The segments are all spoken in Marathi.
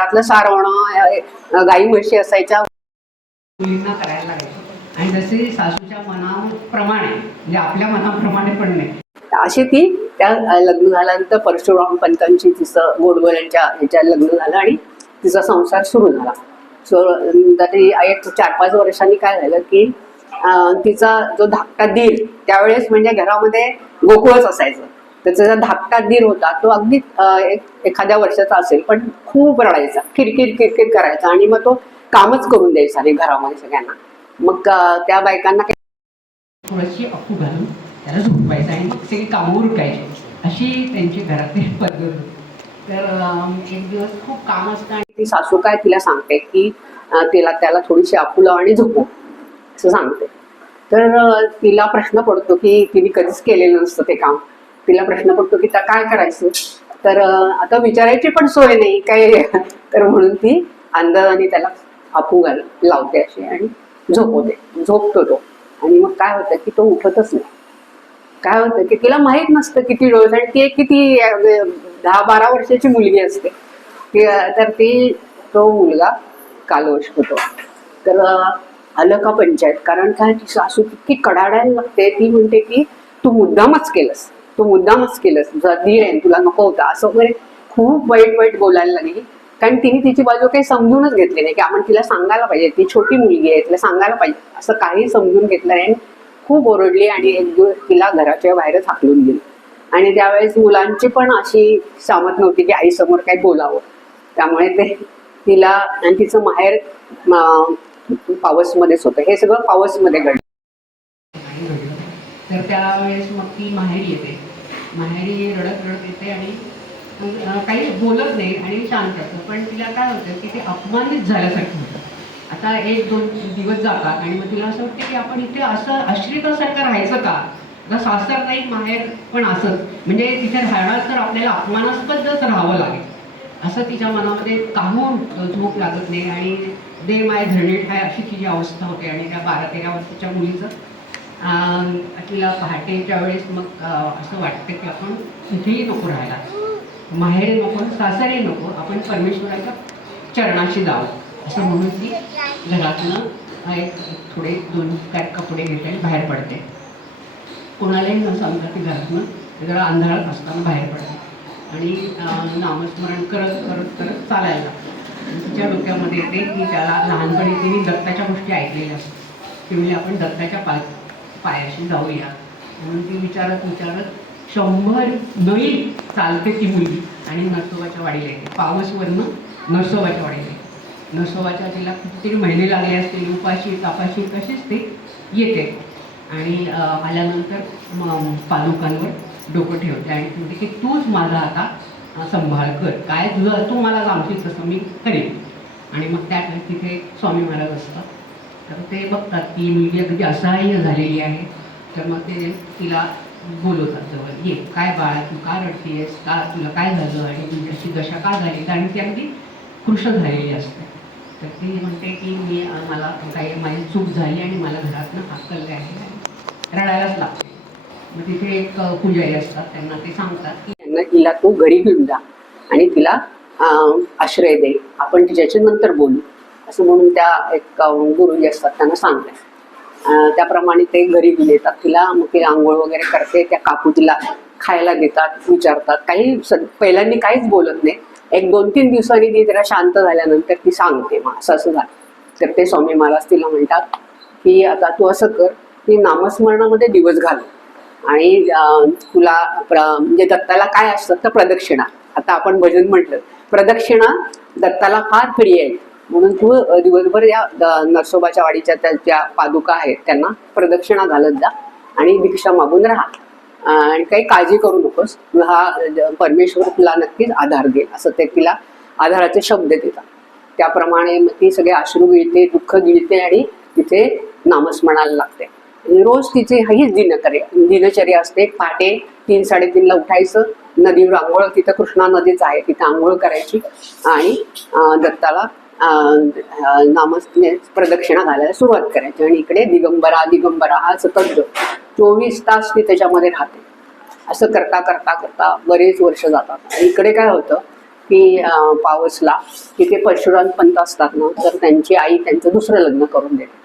घरातलं सारवणं, गाई म्हशी असायच्या, मुलींना करायला लागायचं. आणि जसे सासूच्या मनाप्रमाणे म्हणजे आपल्या मनाप्रमाणे पण नाही, अशी ती त्या लग्न झाल्यानंतर परशुराम पंतांची तिचं गोडबोल्यांच्या ह्याच्या लग्न झालं आणि तिचा संसार सुरू झाला. तरी एक 4-5 वर्षांनी काय झालं की तिचा जो धाकटा दीर, त्यावेळेस म्हणजे घरामध्ये गोकुळच असायचं, त्याचा जो धाकटा दीर होता तो अगदी एखाद्या वर्षाचा असेल पण खूप रडायचा, किरकिर किरकिर करायचा आणि मग तो कामच करून द्यायचा नाही घरामध्ये सगळ्यांना. मग त्या बायकांना थोडीशी अफू घालून त्याला झोपवायचं आणि मग सगळी कामं उरकायची, अशी त्यांची घरातली पद्धत होती. तर एक दिवस खूप काम असतं आणि ती सासू काय तिला सांगते की त्याला थोडीशी अफू लाव आणि झोपव असं सांगते. तर तिला प्रश्न पडतो की तिने कधीच केलेलं नसतं ते काम. तिला प्रश्न पडतो की त्या काय करायचं, तर आता विचारायची पण सोय नाही काय. तर म्हणून ती अंदाजाने त्याला अफू लावते अशी आणि झोपवते. झोपतो तो आणि मग काय होतं की तो उठतच नाही. काय होतं की तिला माहीत नसतं किती डोस, आणि ती किती 10-12 वर्षाची मुलगी असते. तर तो मुलगा कालवश होतो. तर आलं का पंचायत, कारण काय ती सासू इतकी कडाडायला लागते. ती म्हणते की तू मुद्दामच केलंस, तुझा धीर आहे, तुला नको होता असं वगैरे खूप वाईट बोलायला लागली. कारण तिने तिची बाजू काही समजूनच घेतली नाही की आपण तिला सांगायला पाहिजे, ती छोटी मुलगी आहे, तिला सांगायला पाहिजे, असं काही समजून घेतलं नाही. खूप ओरडली आणि एक दिवस तिला घराच्या बाहेरच हाकलून गेली. आणि त्यावेळेस मुलांची पण अशी सामत नव्हती की आईसमोर काही बोलावं, त्यामुळे ते तिला आणि तिचं माहेर पावसमध्येच होतं. हे सगळं पावसमध्ये घडलं. तर त्यावेळेस मग ती माहेरी येते, माहेरी रडत येते आणि काही बोलत नाही आणि शांत असतं. पण तिला काय होतं की ते अपमानित झाल्यासारखं होतं. आता 1-2 दिवस जातात आणि मग तिला असं वाटतं की आपण इथे असं आश्रितासारखं राहायचं का. आता सासर नाही माहेर पण असंच, म्हणजे तिथे राहणार तर आपल्याला अपमानास्पदच राहावं लागेल असं तिच्या मनामध्ये काहून झोप लागत नाही. आणि दे माय धरणीत आहे अशी तिची अवस्था होते. आणि त्या 12-13 वर्षाच्या मुलीचं तिला पहाटेच्या वेळेस मग असं वाटतं की आपण इथेही नको राहायला, माहेर नको, सासरे नको, आपण परमेश्वराच्या चरणाशी जावं असं म्हणून ती घरातनं एक थोडे 2-4 कपडे घेते आणि बाहेर पडते. कोणालाही न सांगता ती घरातनं जरा अंधारात असताना बाहेर पडते आणि नामस्मरण करत चालायला लागते. तिच्या डोक्यामध्ये येते की त्याला लहानपणी तिने दत्ताच्या गोष्टी ऐकलेल्या असतात, ती म्हणजे आपण दत्ताच्या पायाशी जाऊया म्हणून ती विचारत 100 मैल चालते ती मुलगी आणि नरसोबाच्या वाडीला येते. पावसवरनं नरसोबाच्या वाडीला येते. नरसोबाच्या तिला कितीतरी महिने लागले असतील, उपाशी तापाशी कशीच ते येते. आणि आल्यानंतर पादुकांवर डोकं ठेवते आणि म्हणते की तूच माझा आता संभाळ कर, काय तुझं तू मला सांगशील तसं मी करेन. आणि मग त्या तिथे स्वामी महाराज असतात. तर ते बघतात की मुलगी अगदी असहाय्य झालेली आहे. तर मग ते तिला बोलवतात जवळ, ये काय बाळ तू का रडतेस, का तुला काय झालं आणि तुझी अशी दशा का झाली. आणि ती अगदी कृश झालेली असते. तर ती म्हणते की मला काही माझी चूक झाली आणि मला घरातनं हाकलले आहे, रडायलाच लागते. मग तिथे एक पुजारी असतात, त्यांना ते सांगतात की हिला तू घरी घेऊन जा आणि तिला आश्रय दे, आपण तिच्याच्या नंतर बोलू असं म्हणून त्या एक गुरुजी असतात त्यांना सांगतात. त्याप्रमाणे ते घरी घेऊन येतात तिला. मग ती आंघोळ वगैरे करते, त्या काकू तिला खायला देतात, विचारतात. काही पहिल्यांदा काहीच बोलत नाही. एक 2-3 दिवसांनी ती जरा शांत झाल्यानंतर ती सांगते मग असं झालं. तर ते स्वामी महाराज तिला म्हणतात की आता तू असं कर की नामस्मरणामध्ये दिवस घाल आणि तुला म्हणजे दत्ताला काय असतं तर प्रदक्षिणा. आता आपण भजन म्हटलं, प्रदक्षिणा दत्ताला फार प्रिय आहे म्हणून तू दिवसभर या नरसोबाच्या वाडीच्या ज्या पादुका आहेत त्यांना प्रदक्षिणा घालत जा आणि दीक्षा मागून राहा आणि काही काळजी करू नकोस, हा परमेश्वर तुला नक्कीच आधार देईल असं ते तिला आधाराचे शब्द देतात. त्याप्रमाणे मग ती सगळे अश्रू गिळते, दुःख गिळते आणि तिथे नामस्मरणाला लागते. रोज तिची हीच दिनचर्या असते. पहाटे 3-3:30ला उठायचं, नदीवर आंघोळ, तिथं कृष्णा नदीच आहे, तिथं आंघोळ करायची आणि दत्ताला प्रदक्षिणा घालायला सुरुवात करायची. आणि इकडे दिगंबरा हा सतत 24 तास ती त्याच्यामध्ये राहते. असं करता बरेच वर्ष जातात. इकडे काय होतं की पावसला की ते परशुराम पंत असतात ना, तर त्यांची आई त्यांचं दुसरं लग्न करून देते.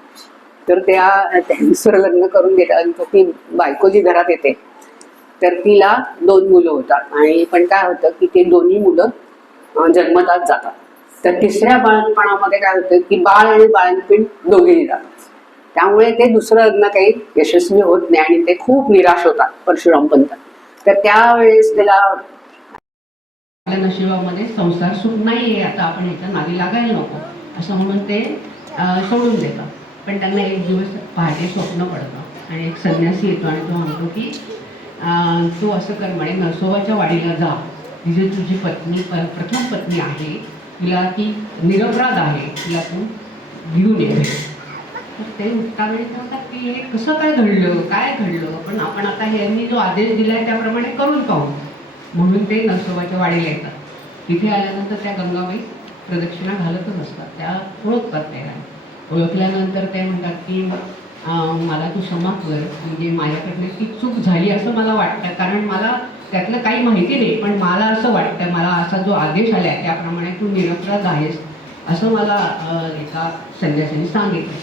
तर त्या दुसरं लग्न करून देतात. ती बायको जी घरात येते तर तिला 2 मुलं होतात आणि पण काय होतं की ते दोन्ही मुलं जन्मताच जातात. तर तिसऱ्या बाळणपणामध्ये काय होतं की बाळ आणि बाळंतीण दोघेही जातात. त्यामुळे ते दुसरं लग्न काही यशस्वी होत नाही आणि ते खूप निराश होतात परशुराम पंत. तर त्यावेळेस त्याला आपल्या नशिबामध्ये संसार सुख नाही आहे, आता आपण ह्याच्या नादी लागायला नको असं म्हणून ते सोडून देतात. पण त्यांना एक दिवस पहाटे स्वप्न पडतं आणि एक संन्यासी येतो आणि तो म्हणतो की तू असं कर म्हणे, नरसोबाच्या वाडीला जा, तिथे तुझी पत्नी प्रथम पत्नी आहे, तिला ती निरपराध आहे, तिला तू घेऊन ये. तर ते उठतावेळी म्हणतात की हे कसं काय घडलं, काय घडलं, पण आपण आता यांनी जो आदेश दिलाय त्याप्रमाणे करून पाहू. म्हणून ते नरसोबाच्या वाडीला येतात. तिथे आल्यानंतर त्या गंगाबाई प्रदक्षिणा घालतच असतात. त्या ओळखतात त्याला. ओळखल्यानंतर ते म्हणतात की मला तू क्षमा कर, म्हणजे माझ्याकडनं ती चूक झाली असं मला वाटतं, कारण मला त्यातलं काही माहिती नाही, पण मला असं वाटतं, मला असा जो आदेश आला आहे त्याप्रमाणे तू निरपराध आहेस असं मला एका संन्यासाने सांगितलं.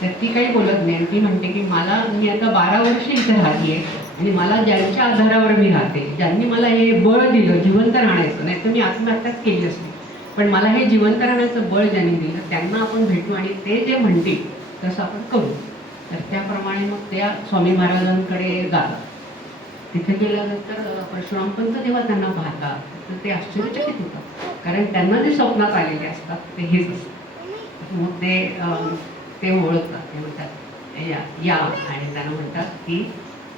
तर ती काही बोलत नाही. ती म्हणते की मी आता 12 वर्ष इथे राहते आणि मला ज्यांच्या आधारावर मी राहते, ज्यांनी मला हे बळ दिलं जिवंत राहण्याचं, नाही तर मी आत्महत्याच केली असते, पण मला हे जिवंत राहण्याचं बळ ज्यांनी दिलं त्यांना आपण भेटू आणि ते जे म्हणतील तसं आपण करू. तर त्याप्रमाणे मग त्या स्वामी महाराजांकडे जातात. तिथे गेल्यानंतर परशुराम पंत जेव्हा त्यांना पाहतात तर ते आश्चर्यचकित होतात, कारण त्यांना जे स्वप्नात आलेले असतात ते हेच असतात. मग ते ओळखतात. ते म्हणतात या आणि त्यांना म्हणतात की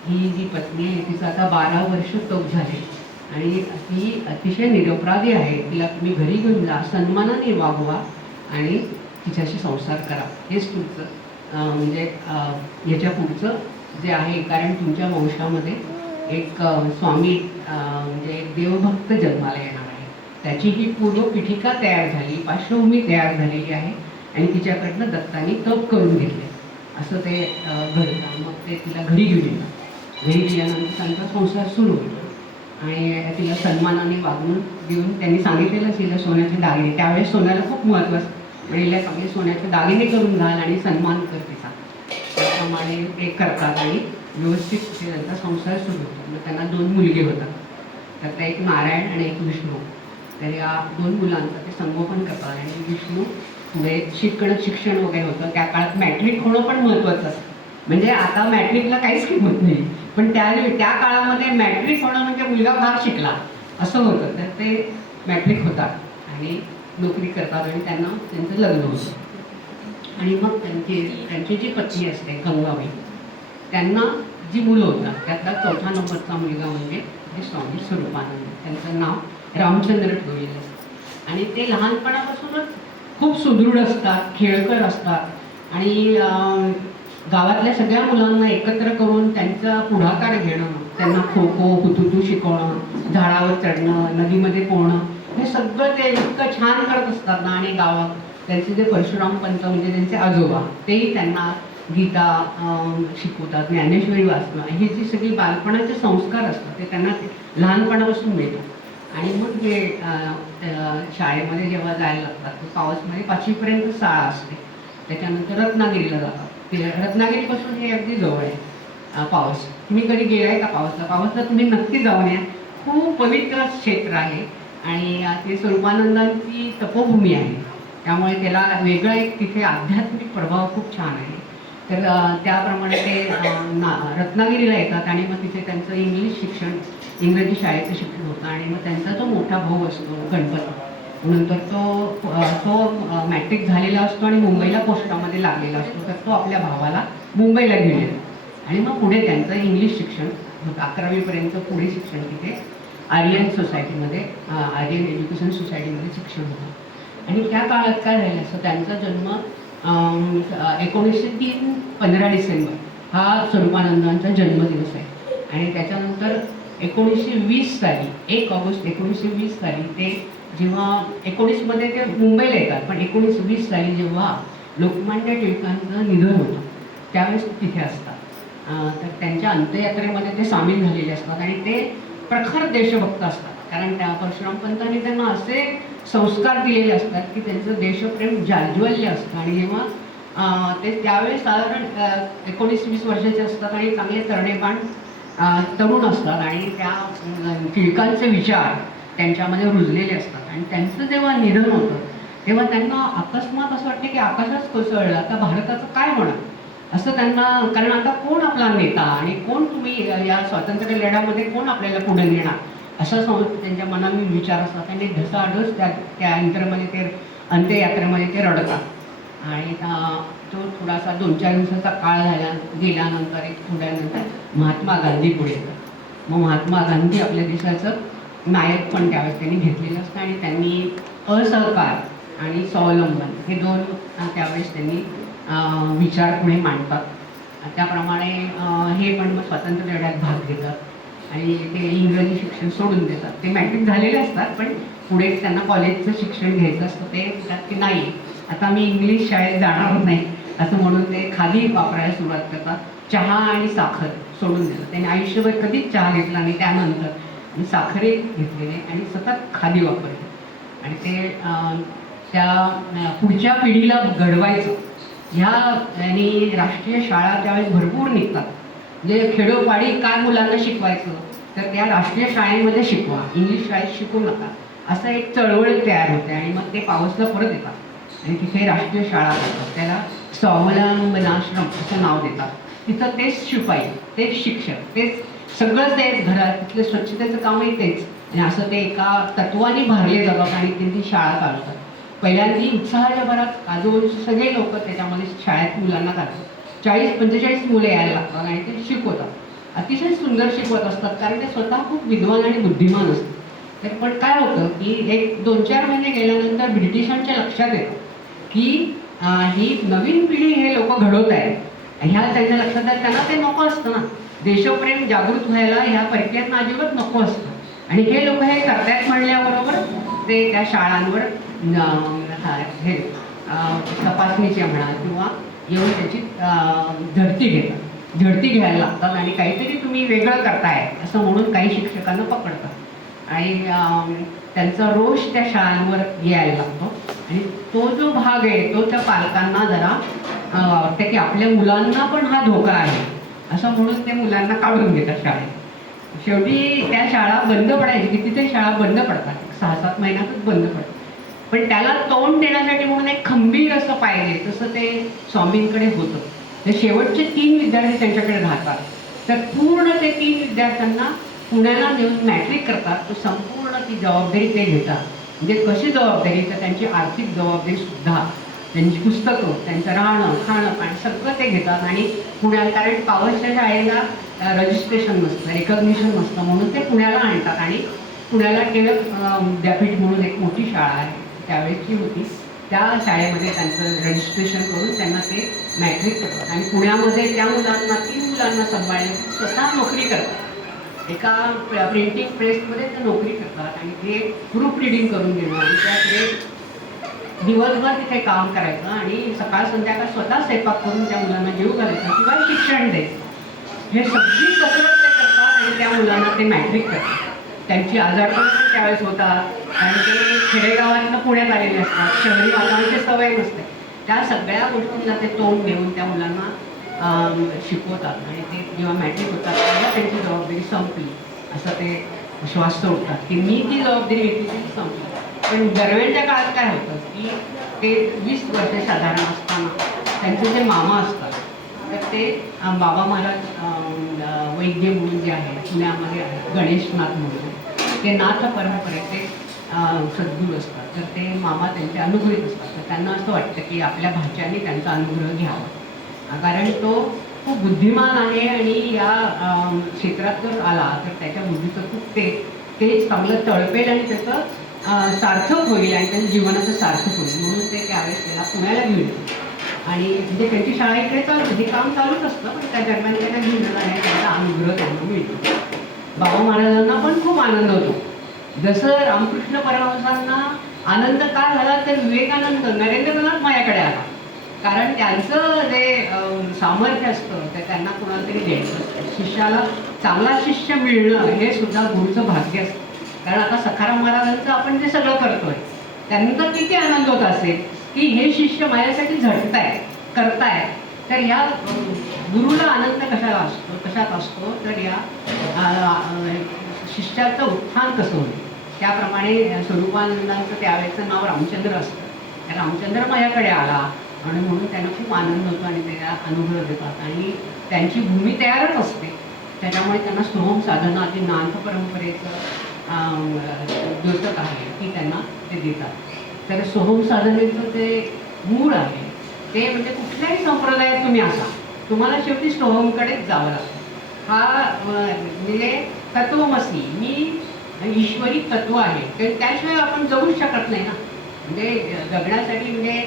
ही जी पत्नी आहे तिचं आता 12 वर्ष तप झाले आणि ती अतिशय निरपराधी आहे, तिला तुम्ही घरी घेऊन जा, सन्मानाने वागवा आणि तिच्याशी संसार करा. हेच तुमचं म्हणजे याच्या पुढचं जे आहे, कारण तुमच्या वंशामध्ये एक स्वामी म्हणजे एक देवभक्त जन्माला येणार आहे, त्याची ही पूर्व पीठिका तयार झाली, पार्श्वभूमी तयार झालेली आहे आणि तिच्याकडनं दत्तानी तप करून घेतले असं ते घडतं. मग ते तिला घरी घेऊन येतात. घरी गेल्यानंतर त्यांचा संसार सुरू होतो आणि तिला सन्मानाने वागणूक देऊन त्यांनी सांगितलेलं तिला सोन्याचे दागिने, त्यावेळेस सोन्याला खूप महत्त्व असतं, म्हणजे चांगले सोन्याचे दागिने करून घाल आणि सन्मान कर तिचा. त्याप्रमाणे ते करतात आणि व्यवस्थित त्यांचा संसार सुरू होतो. मग त्यांना 2 मुलगे होतात, त्यातला एक नारायण आणि एक विष्णू. तर या 2 मुलांचं ते संगोपन करतात आणि विष्णू पुढे शिक्षण वगैरे होतं. त्या काळात मॅट्रिक होणं पण महत्त्वाचं असतं, म्हणजे आता मॅट्रिकला काहीच किंमत नाही, पण त्या काळामध्ये मॅट्रिक होणं म्हणजे मुलगा फार शिकला असं होतं. तर ते मॅट्रिक होतात आणि नोकरी करतात आणि त्यांना त्यांचं लग्न होतं. आणि मग त्यांची जी पत्नी असते गंगाबाई, त्यांना जी मुलं होतात त्यातला 4था नंबरचा मुलगा म्हणजे स्वामी स्वरूपानंद. त्यांचं नाव रामचंद्र ठेवलेलं असतं आणि ते लहानपणापासूनच खूप सुदृढ असतात, खेळकर असतात आणि गावातल्या सगळ्या मुलांना एकत्र करून त्यांचा पुढाकार घेणं, त्यांना खो खो हुतुतू शिकवणं, झाडावर चढणं, नदीमध्ये पोहणं, हे सगळं ते इतकं छान करत असतात ना. आणि गावात त्यांचे जे परशुराम पंत म्हणजे त्यांचे आजोबा, तेही त्यांना गीता शिकवतात, ज्ञानेश्वरी वाचणं, ही जी सगळी बालपणाचे संस्कार असतात ते त्यांना लहानपणापासून मिळतात. आणि मग जे शाळेमध्ये जेव्हा जायला लागतात तर पावसमध्ये 5वीपर्यंत शाळा असते, त्याच्यानंतर रत्नागिरीला जातात. ते रत्नागिरीपासून हे अगदी जवळ आहे पावस. तुम्ही कधी गेलाय का पावसला? पावसला तुम्ही नक्की जाऊन या, खूप पवित्र क्षेत्र आहे आणि ते स्वरूपानंदांची तपोभूमी आहे, त्यामुळे त्याला वेगळा एक तिथे आध्यात्मिक प्रभाव खूप छान आहे. तर त्याप्रमाणे ते रत्नागिरीला येतात आणि मग तिथे त्यांचं इंग्रजी शाळेचं शिक्षण होतं आणि मग त्यांचा जो मोठा भाऊ असतो गणपती, नंतर तो मॅट्रिक झालेला असतो आणि मुंबईला पोस्टामध्ये लागलेला असतो, तर तो आपल्या भावाला मुंबईला घेऊन येतो आणि मग पुढे त्यांचं इंग्लिश शिक्षण होतं. 11वीपर्यंत पुढे शिक्षण तिथे आर्यन सोसायटीमध्ये, आर्यन एज्युकेशन सोसायटीमध्ये शिक्षण होतं. आणि त्या काळात काय राहिलं असं, त्यांचा जन्म 1903 15 डिसेंबर हा स्वरूपानंदांचा जन्मदिवस आहे आणि त्याच्यानंतर 1920 साली 1 ऑगस्ट 1920 साली ते जेव्हा 19मध्ये ते मुंबईला येतात, पण 1920 साली जेव्हा लोकमान्य टिळकांचं निधन होतं त्यावेळेस तिथे असतात. तर त्यांच्या अंत्ययात्रेमध्ये ते सामील झालेले असतात आणि ते प्रखर देशभक्त असतात. कारण त्या परशुराम पंतांनी त्यांना असे संस्कार दिलेले असतात की त्यांचं देशप्रेम जाज्वल्य असतं. आणि जेव्हा ते त्यावेळेस साधारण 19-20 वर्षाचे असतात आणि चांगले तरणेबाण तरुण असतात आणि त्या टिळकांचे विचार त्यांच्यामध्ये रुजलेले असतात. आणि त्यांचं जेव्हा निधन होतं तेव्हा त्यांना अकस्मात असं वाटतं की आकाशच कोसळलं, आता भारताचं काय होणार असं त्यांना. कारण आता कोण आपला नेता आणि कोण तुम्ही या स्वातंत्र्य लढ्यामध्ये कोण आपल्याला पुढे नेणार असा त्यांच्या मनाने विचार असतात. त्यांनी ढसाढस त्या यंत्रामध्ये ते अंत्ययात्रेमध्ये ते रडतात. आणि तो थोडासा 2-4 दिवसाचा काळ गेल्यानंतर एक थोड्यानंतर महात्मा गांधी पुढे येतात. मग महात्मा गांधी आपल्या देशाचं नायक पण त्यावेळेस त्यांनी घेतलेलं असतं आणि त्यांनी असहकार आणि स्वावलंबन हे दोन त्यावेळेस त्यांनी विचार पुढे मांडतात. त्याप्रमाणे हे पण मग स्वातंत्र्य लढ्यात भाग घेतात आणि ते इंग्रजी शिक्षण सोडून देतात. ते मॅट्रिक झालेले असतात पण पुढे त्यांना कॉलेजचं शिक्षण घ्यायचं असतं. ते म्हणतात की नाही, आता मी इंग्लिश शाळेत जाणार नाही असं म्हणून ते खादी वापरायला सुरुवात करतात. चहा आणि साखर सोडून देतात. त्यांनी आयुष्यभर कधीच चहा घेतला नाही त्यानंतर, आणि साखरे घेतलेले आणि सतत खादी वापरले. आणि ते त्या पुढच्या पिढीला घडवायचं ह्या आणि राष्ट्रीय शाळा त्यावेळेस भरपूर निघतात. म्हणजे खेडोपाडी काय मुलांना शिकवायचं तर त्या राष्ट्रीय शाळेमध्ये शिकवा, इंग्लिश शाळेत शिकवू नका असं एक चळवळ तयार होते. आणि मग ते पावसला परत येतात आणि तिथे राष्ट्रीय शाळा करतात. त्याला स्वावलंबनाश्रम असं नाव देतात. तिथं तेच शिपाई, तेच शिक्षक, तेच सगळं तेच, घरात तिथलं स्वच्छतेचं कामही तेच. आणि असं ते एका तत्वाने भरले जातात आणि त्यांची शाळा चालतात. पहिल्यांदा उत्साहाच्या भरात आजूबाजूचे सगळे लोक त्याच्यामध्ये शाळेत मुलांना घालतात. 40-45 मुले यायला लागतात आणि ते शिकवतात. अतिशय सुंदर शिकवत असतात कारण ते स्वतः खूप विद्वान आणि बुद्धिमान असतात. तर पण काय होतं की 1-2-4 महिने गेल्यानंतर ब्रिटिशांच्या लक्षात येतं की ही नवीन पिढी हे लोक घडवत आहेत. ह्या त्यांच्या लक्षात आहे, त्यांना ते नको असतं ना, देशप्रेम जागृत व्हायला ह्या परक्यांना अजिबात नको असतं. आणि हे लोक हे करतायत म्हणल्याबरोबर ते त्या शाळांवर हे तपासणीचे म्हणा किंवा येऊन त्याची झडती घ्यायला लागतात. आणि काहीतरी तुम्ही वेगळं करताय असं म्हणून काही शिक्षकांना पकडतात. आणि त्यांचा रोष त्या शाळांवर यायला लागतो. आणि तो जो भाग आहे तो त्या पालकांना जरा वाटतं की आपल्या मुलांना पण हा धोका आहे असं म्हणून ते मुलांना काढून घेतात शाळेत. शेवटी त्या शाळा बंद पडायची, कितीतरी शाळा बंद पडतात, 6-7 महिन्यातच बंद पडतात. पण त्याला तोंड देण्यासाठी म्हणून एक खंबीर असं पाहिजे, तसं ते स्वामींकडे होतं. ते शेवटचे 3 विद्यार्थी त्यांच्याकडे राहतात. तर पूर्ण ते 3 विद्यार्थ्यांना पुण्याला नेऊन मॅट्रिक करतात. तो संपूर्ण ती जबाबदारी ते घेतात. म्हणजे कशी जबाबदारी, तर त्यांची आर्थिक जबाबदारी सुद्धा, त्यांची पुस्तकं, त्यांचं राहणं खाणं पाणी सगळं ते घेतात. आणि पुण्यात, कारण पावसच्या शाळेला रजिस्ट्रेशन नसतं, रेकग्निशन नसतं, म्हणून ते पुण्याला आणतात. आणि पुण्याला टिळक विद्यापीठ म्हणून एक मोठी शाळा आहे त्यावेळेसची होती, त्या शाळेमध्ये त्यांचं रजिस्ट्रेशन करून त्यांना ते मॅट्रिक करतात. आणि पुण्यामध्ये त्या मुलांना 3 मुलांना सांभाळले, स्वतः नोकरी करतात. एका प्रिंटिंग प्रेसमध्ये ते नोकरी करतात आणि ते प्रूफ रिडिंग करून घेणं आणि त्याकडे दिवसभर तिथे काम करायचं आणि सकाळ संध्याकाळ स्वतः स्वयंपाक करून त्या मुलांना जेवू घालायचं किंवा शिक्षण द्यायचं. हे सगळी कसरत ते करतात आणि त्या मुलांना ते मॅट्रिक करतात. त्यांची आजारपण पण त्यावेळेस होतात आणि ते खेडेगावातनं पुण्यात आलेले असतात, शहरी वातावरणाची सवय नसते. त्या सगळ्या गोष्टींना ते तोंड देऊन त्या मुलांना शिकवतात. आणि ते जेव्हा मॅट्रिक होतात तेव्हा त्यांची जबाबदारी संपली असं ते विश्वास सोडतात की मी ती जबाबदारी घेतली ती संपली. पण दरम्यानच्या काळात काय होतं की ते 20 वर्ष साधारण असताना त्यांचे जे मामा असतात तर ते बाबा महाराज वैद्य म्हणून जे आहे पुण्यामध्ये आहे, गणेशनाथ म्हणून, ते नाथ परंपरेचे सद्गुरू असतात. तर ते मामा त्यांचे अनुभवित असतात. तर त्यांना असं वाटतं की आपल्या भाच्याने त्यांचा अनुग्रह घ्यावा, कारण तो खूप बुद्धिमान आहे आणि या क्षेत्रात जर आला तर त्याच्या बुद्धीचं खूप ते चांगलं तळपेल आणि त्याचं सार्थक होईल आणि त्याच्या जीवनाचं सार्थक होईल. म्हणून ते त्यावेळेस त्याला पुण्याला घेऊन येतात. आणि म्हणजे त्यांची शाळा इकडे चालू होती, काम चालूच असतं, पण त्या दरम्यान त्यांना घेऊन जाण्याचा त्यांचा अनुग्रह त्यांना मिळतो. बाबा महाराजांना पण खूप आनंद होतो. जसं रामकृष्ण परमहंसांना आनंद का झाला तर विवेकानंद नरेंद्रनाथ माझ्याकडे आला, कारण त्यांचं जे सामर्थ्य असतं ते त्यांना कोणाला तरी द्यायचं असतं. शिष्याला चांगला शिष्य मिळणं हे सुद्धा गुरुचं भाग्य असतं. कारण आता सखाराम महाराजांचं आपण जे सगळं करतोय त्यांना किती आनंद होत असेल की हे शिष्य माझ्यासाठी झटताय करताय. तर या गुरुला आनंद कशात असतो तर या शिष्याचं उत्थान कसं होईल. त्याप्रमाणे स्वरूपानंदांचं त्यावेळेचं नाव रामचंद्र असतं. रामचंद्र माझ्याकडे आला आणि म्हणून त्यांना खूप आनंद होतो आणि त्याला अनुभव देतात आणि त्यांची भूमी तयारच असते. त्याच्यामुळे त्यांना सोहम साधना जी नाथ परंपरेचं द्योतक आहे ती त्यांना ते देतात. तर सोहम साधनेचं ते मूळ आहे ते म्हणजे कुठल्याही संप्रदायात तुम्ही असा तुम्हाला शेवटी सोहमकडेच जावं लागतं. हा म्हणजे तत्वमसी मी ईश्वरी तत्व आहे तर त्याशिवाय आपण जगूच शकत नाही ना. म्हणजे जगण्यासाठी म्हणजे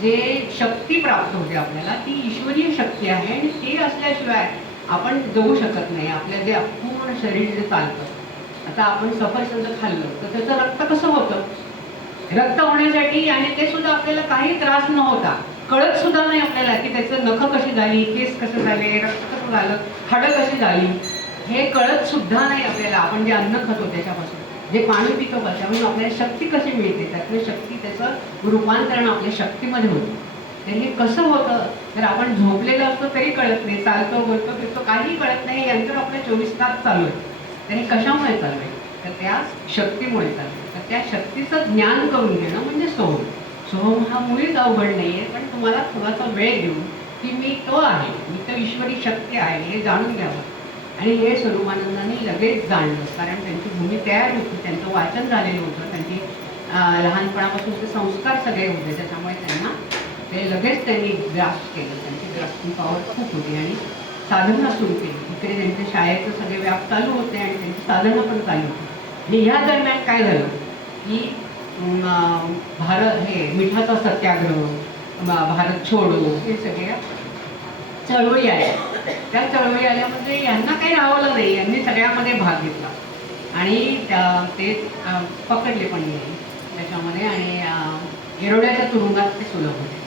जे शक्ती प्राप्त होते आपल्याला ती ईश्वरीय शक्ती आहे आणि ती असल्याशिवाय आपण जगू शकत नाही. आपल्या जे पूर्ण शरीर जे चालतं आता आपण सफरचंद खाल्लं तर त्याचं रक्त कसं होतं. रक्त होण्यासाठी आणि ते सुद्धा आपल्याला काही त्रास न होता कळत सुद्धा नाही आपल्याला की त्याचं नखं कशी झाली केस कसं झाले रक्त कसं झालं हाडं कशी झाली हे कळत सुद्धा नाही आपल्याला. आपण जे अन्न खातो त्याच्यापासून जे पाणी पितो त्याच्यापासून आपल्याला शक्ती कशी मिळते त्यातली शक्ती त्याचं रूपांतरण आपल्या शक्तीमध्ये होतं. तर हे कसं होतं तर आपण झोपलेलं असतो तरी कळत नाही चालतो बोलतो फिरतो काही कळत नाही. यंत्र आपलं 24 तास चालू आहे. तर हे कशामुळे चालू आहे तर त्या शक्तीमुळे चालू आहे. तर त्या शक्तीचं ज्ञान करून घेणं म्हणजे सोहम. सोहम हा मुळीच अवघड नाही आहे पण तुम्हाला थोडासा वेळ घेऊन की मी तो आहे मी तर ईश्वरी शक्ती आहे हे जाणून घ्यावं. आणि हे स्वरूपानंदांनी लगेच जाणलं कारण त्यांची भूमी तयार होती त्यांचं वाचन झालेलं होतं त्यांची लहानपणापासूनचे संस्कार सगळे होते त्याच्यामुळे त्यांना ते लगेच त्यांनी ग्रास्प केलं. त्यांची ग्रास्पिंग पॉवर खूप होती आणि साधना सुरू केली. इकडे त्यांच्या शाळेचं सगळे व्याप चालू होते आणि त्यांची साधना पण चालू होती. आणि ह्या दरम्यान काय झालं की भारत हे मिठाचा सत्याग्रह भारत छोडो हे सगळ्या चळवळी आल्या. त्या चळवळी आल्यामध्ये यांना काही राहवलं नाही. यांनी सगळ्यामध्ये भाग घेतला आणि ते पकडले पण गेले त्याच्यामध्ये आणि येरोड्याच्या तुरुंगात ते सुलभ होते.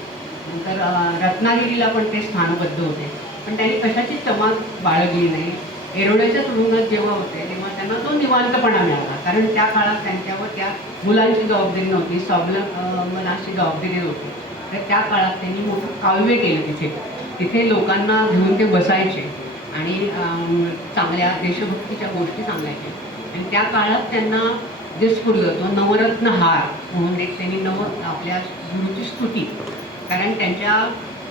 नंतर रत्नागिरीला पण ते स्थानबद्ध होते पण त्यांनी कशाची चमक बाळगली नाही. येरोड्याच्या तुरुंगात जेव्हा होते तेव्हा त्यांना तो निवांतपणा मिळाला कारण त्या काळात त्यांच्यावर त्या मुलांची जबाबदारी नव्हती स्वावलंबनाची जबाबदारी होती. तर त्या काळात त्यांनी मोठं काव्य केलं तिथे लोकांना घेऊन ते बसायचे आणि चांगल्या देशभक्तीच्या गोष्टी सांगायचे. आणि त्या काळात त्यांना जे स्फुरलं तो नवरत्न हार म्हणून एक त्यांनी आपल्या गुरुची स्तुती कारण त्यांच्या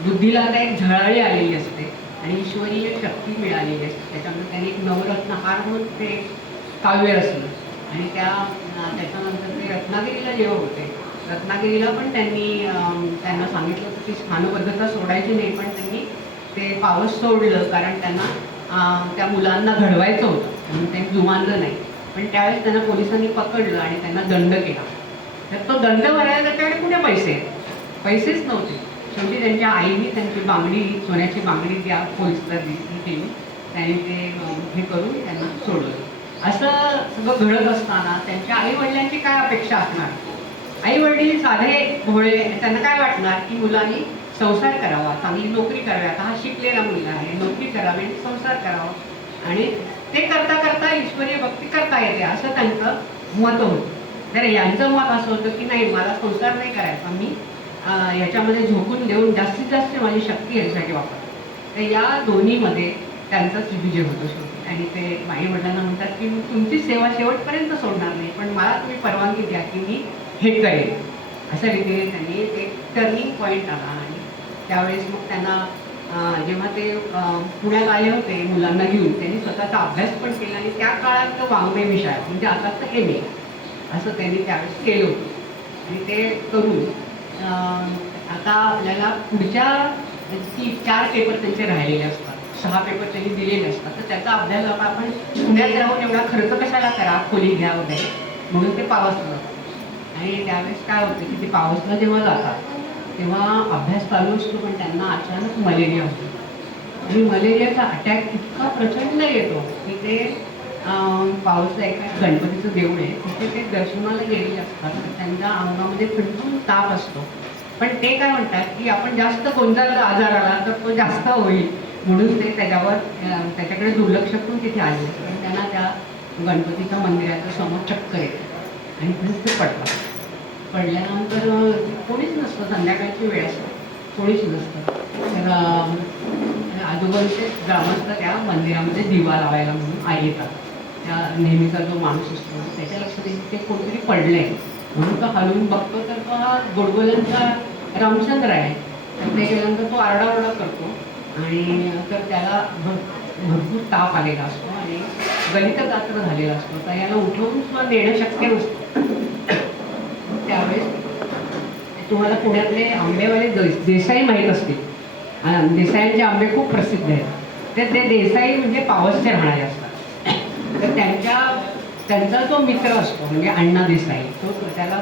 बुद्धीला आता एक झळाळी आलेली असते आणि ईश्वरीय शक्ती मिळालेली असते. त्याच्यामुळे त्यांनी एक नवरत्न हार म्हणून ते काव्य रचलं. आणि त्याच्यानंतर ते रत्नागिरीला जेव्हा होते रत्नागिरीला पण त्यांना सांगितलं होतं की स्थानबद्धता सोडायची नाही पण त्यांनी ते पावस सोडलं कारण त्यांना त्या मुलांना घडवायचं होतं म्हणून त्यांनी जुमानलं नाही. पण त्यावेळेस त्यांना पोलिसांनी पकडलं आणि त्यांना दंड केला. तर तो दंड भरायला त्याच्याकडे कुठे पैसेच नव्हते. शेवटी त्यांच्या आईने त्यांची बांगडी सोन्याची बांगडी त्या पोलिसला केली त्यांनी ते हे करून त्यांना सोडलं. असं सगळं घडत असताना त्यांच्या आईवडिलांची काय अपेक्षा असणार. आईवडील साधे भोळे त्यांना काय वाटणार की मुलांनी संसार करावा चांगली नोकरी करावी. आता हा शिकलेला मुलगा आहे नोकरी करावी संसार करावा आणि ते करता करता ईश्वरीय भक्ती करता येते असं त्यांचं मत होतं. तर यांचं मत असं होतं की नाही मला संसार नाही करायचा मी याच्यामध्ये झोकून देऊन जास्तीत जास्त माझी शक्ती याच्यासाठी वापरते. तर या दोन्हीमध्ये त्यांचाच विजय होतो शेवटी. आणि ते आई वडिलांना म्हणतात की मी तुमची सेवा शेवटपर्यंत सोडणार नाही पण मला तुम्ही परवानगी द्या की मी हे करेन. अशा रीतीने त्यांनी एक टर्निंग पॉईंट आला आणि त्यावेळेस मग त्यांना जेव्हा ते पुण्यात आले होते मुलांना घेऊन त्यांनी स्वतःचा अभ्यास पण केला आणि त्या काळात वाङ्मय विषय म्हणजे आता तर MA असं त्यांनी त्यावेळेस केलं होतं. आणि ते करून आता आपल्याला पुढच्या 4 पेपर त्यांचे राहिलेले असतात 6 पेपर त्यांनी दिलेले असतात. तर त्याचा अभ्यास आपण पुण्यात राहून एवढा खर्च कशाला करा खोली घ्या वगैरे म्हणून ते पावसला जातात. आणि त्यावेळेस काय होतं की ते पावसला जेव्हा जातात तेव्हा अभ्यास चालू असतो पण त्यांना अचानक मलेरिया होतो. आणि मलेरियाचा अटॅक इतका प्रचंड येतो की ते पावसला एका गणपतीचं देऊळ आहे तिथे ते दर्शनाला गेलेले असतात. त्यांच्या अंगामध्ये फिटून ताप असतो पण ते काय म्हणतात की आपण जास्त कोणता आजार आला तर तो जास्त होईल म्हणून ते त्याच्याकडे दुर्लक्ष करून तिथे आले. पण त्यांना त्या गणपतीच्या मंदिराच्या समोर चक्कर येते आणि तिथेच ते पडतात. पडल्यानंतर कोणीच नसतं, संध्याकाळची वेळ असते, कोणीच नसतं. तर आजूबाजूचे ग्रामस्थ त्या मंदिरामध्ये दिवा लावायला म्हणून आई येतात. त्या नेहमीचा जो माणूस असतो त्याच्या लक्षात येईल ते कोणतरी पडलं आहे म्हणून तो हलवून बघतो, तर तो हा गोडबोल्यांचा रामचंद्र आहे. तर ते गेल्यानंतर तो आरडाओरडा करतो आणि तर त्याला भरपूर ताप आलेला असतो आणि गलितगात्र झालेला असतो. तर याला उठवून सुद्धा नेणं शक्य नसतं. त्यावेळेस तुम्हाला पुण्यातले आंबेवाले देसाई माहीत असतील. देसाईंचे आंबे खूप प्रसिद्ध आहेत. तर ते देसाई म्हणजे पावसचे राहणारे असतात. तर त्यांचा जो मित्र असतो म्हणजे अण्णा देसाई, तो त्याला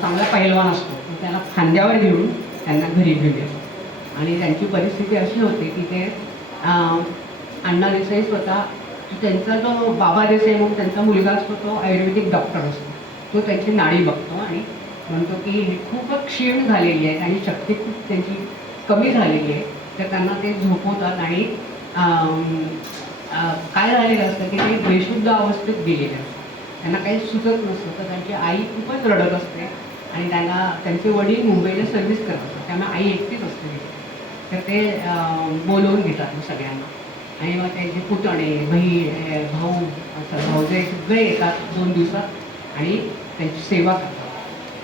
चांगला पैलवान असतो. तो त्याला खांद्यावर घेऊन त्यांना घरी घेऊन येतो आणि त्यांची परिस्थिती अशी होती की ते अण्णा देसाई स्वतः, त्यांचा जो बाबा देसाई म्हणून त्यांचा मुलगा असतो तो आयुर्वेदिक डॉक्टर असतो. तो त्यांची नाडी बघतो आणि म्हणतो की खूपच क्षीण झालेली आहे आणि शक्ती खूप त्यांची कमी झालेली आहे. तर त्यांना ते झोपवतात आणि काय झालेलं असतं की ते बेशुद्ध अवस्थेत गेलेले असतात. त्यांना काही सुचत नसतं. तर त्यांची आई खूपच रडत असते आणि त्यांचे वडील मुंबईला सर्व्हिस करत असतात. त्यामुळे आई एकटीच असते. तर ते बोलवून घेतात सगळ्यांना आणि मग त्यांचे पुतणे भाऊ भाऊजे सगळे येतात 2 दिवसात आणि त्यांची सेवा करतात.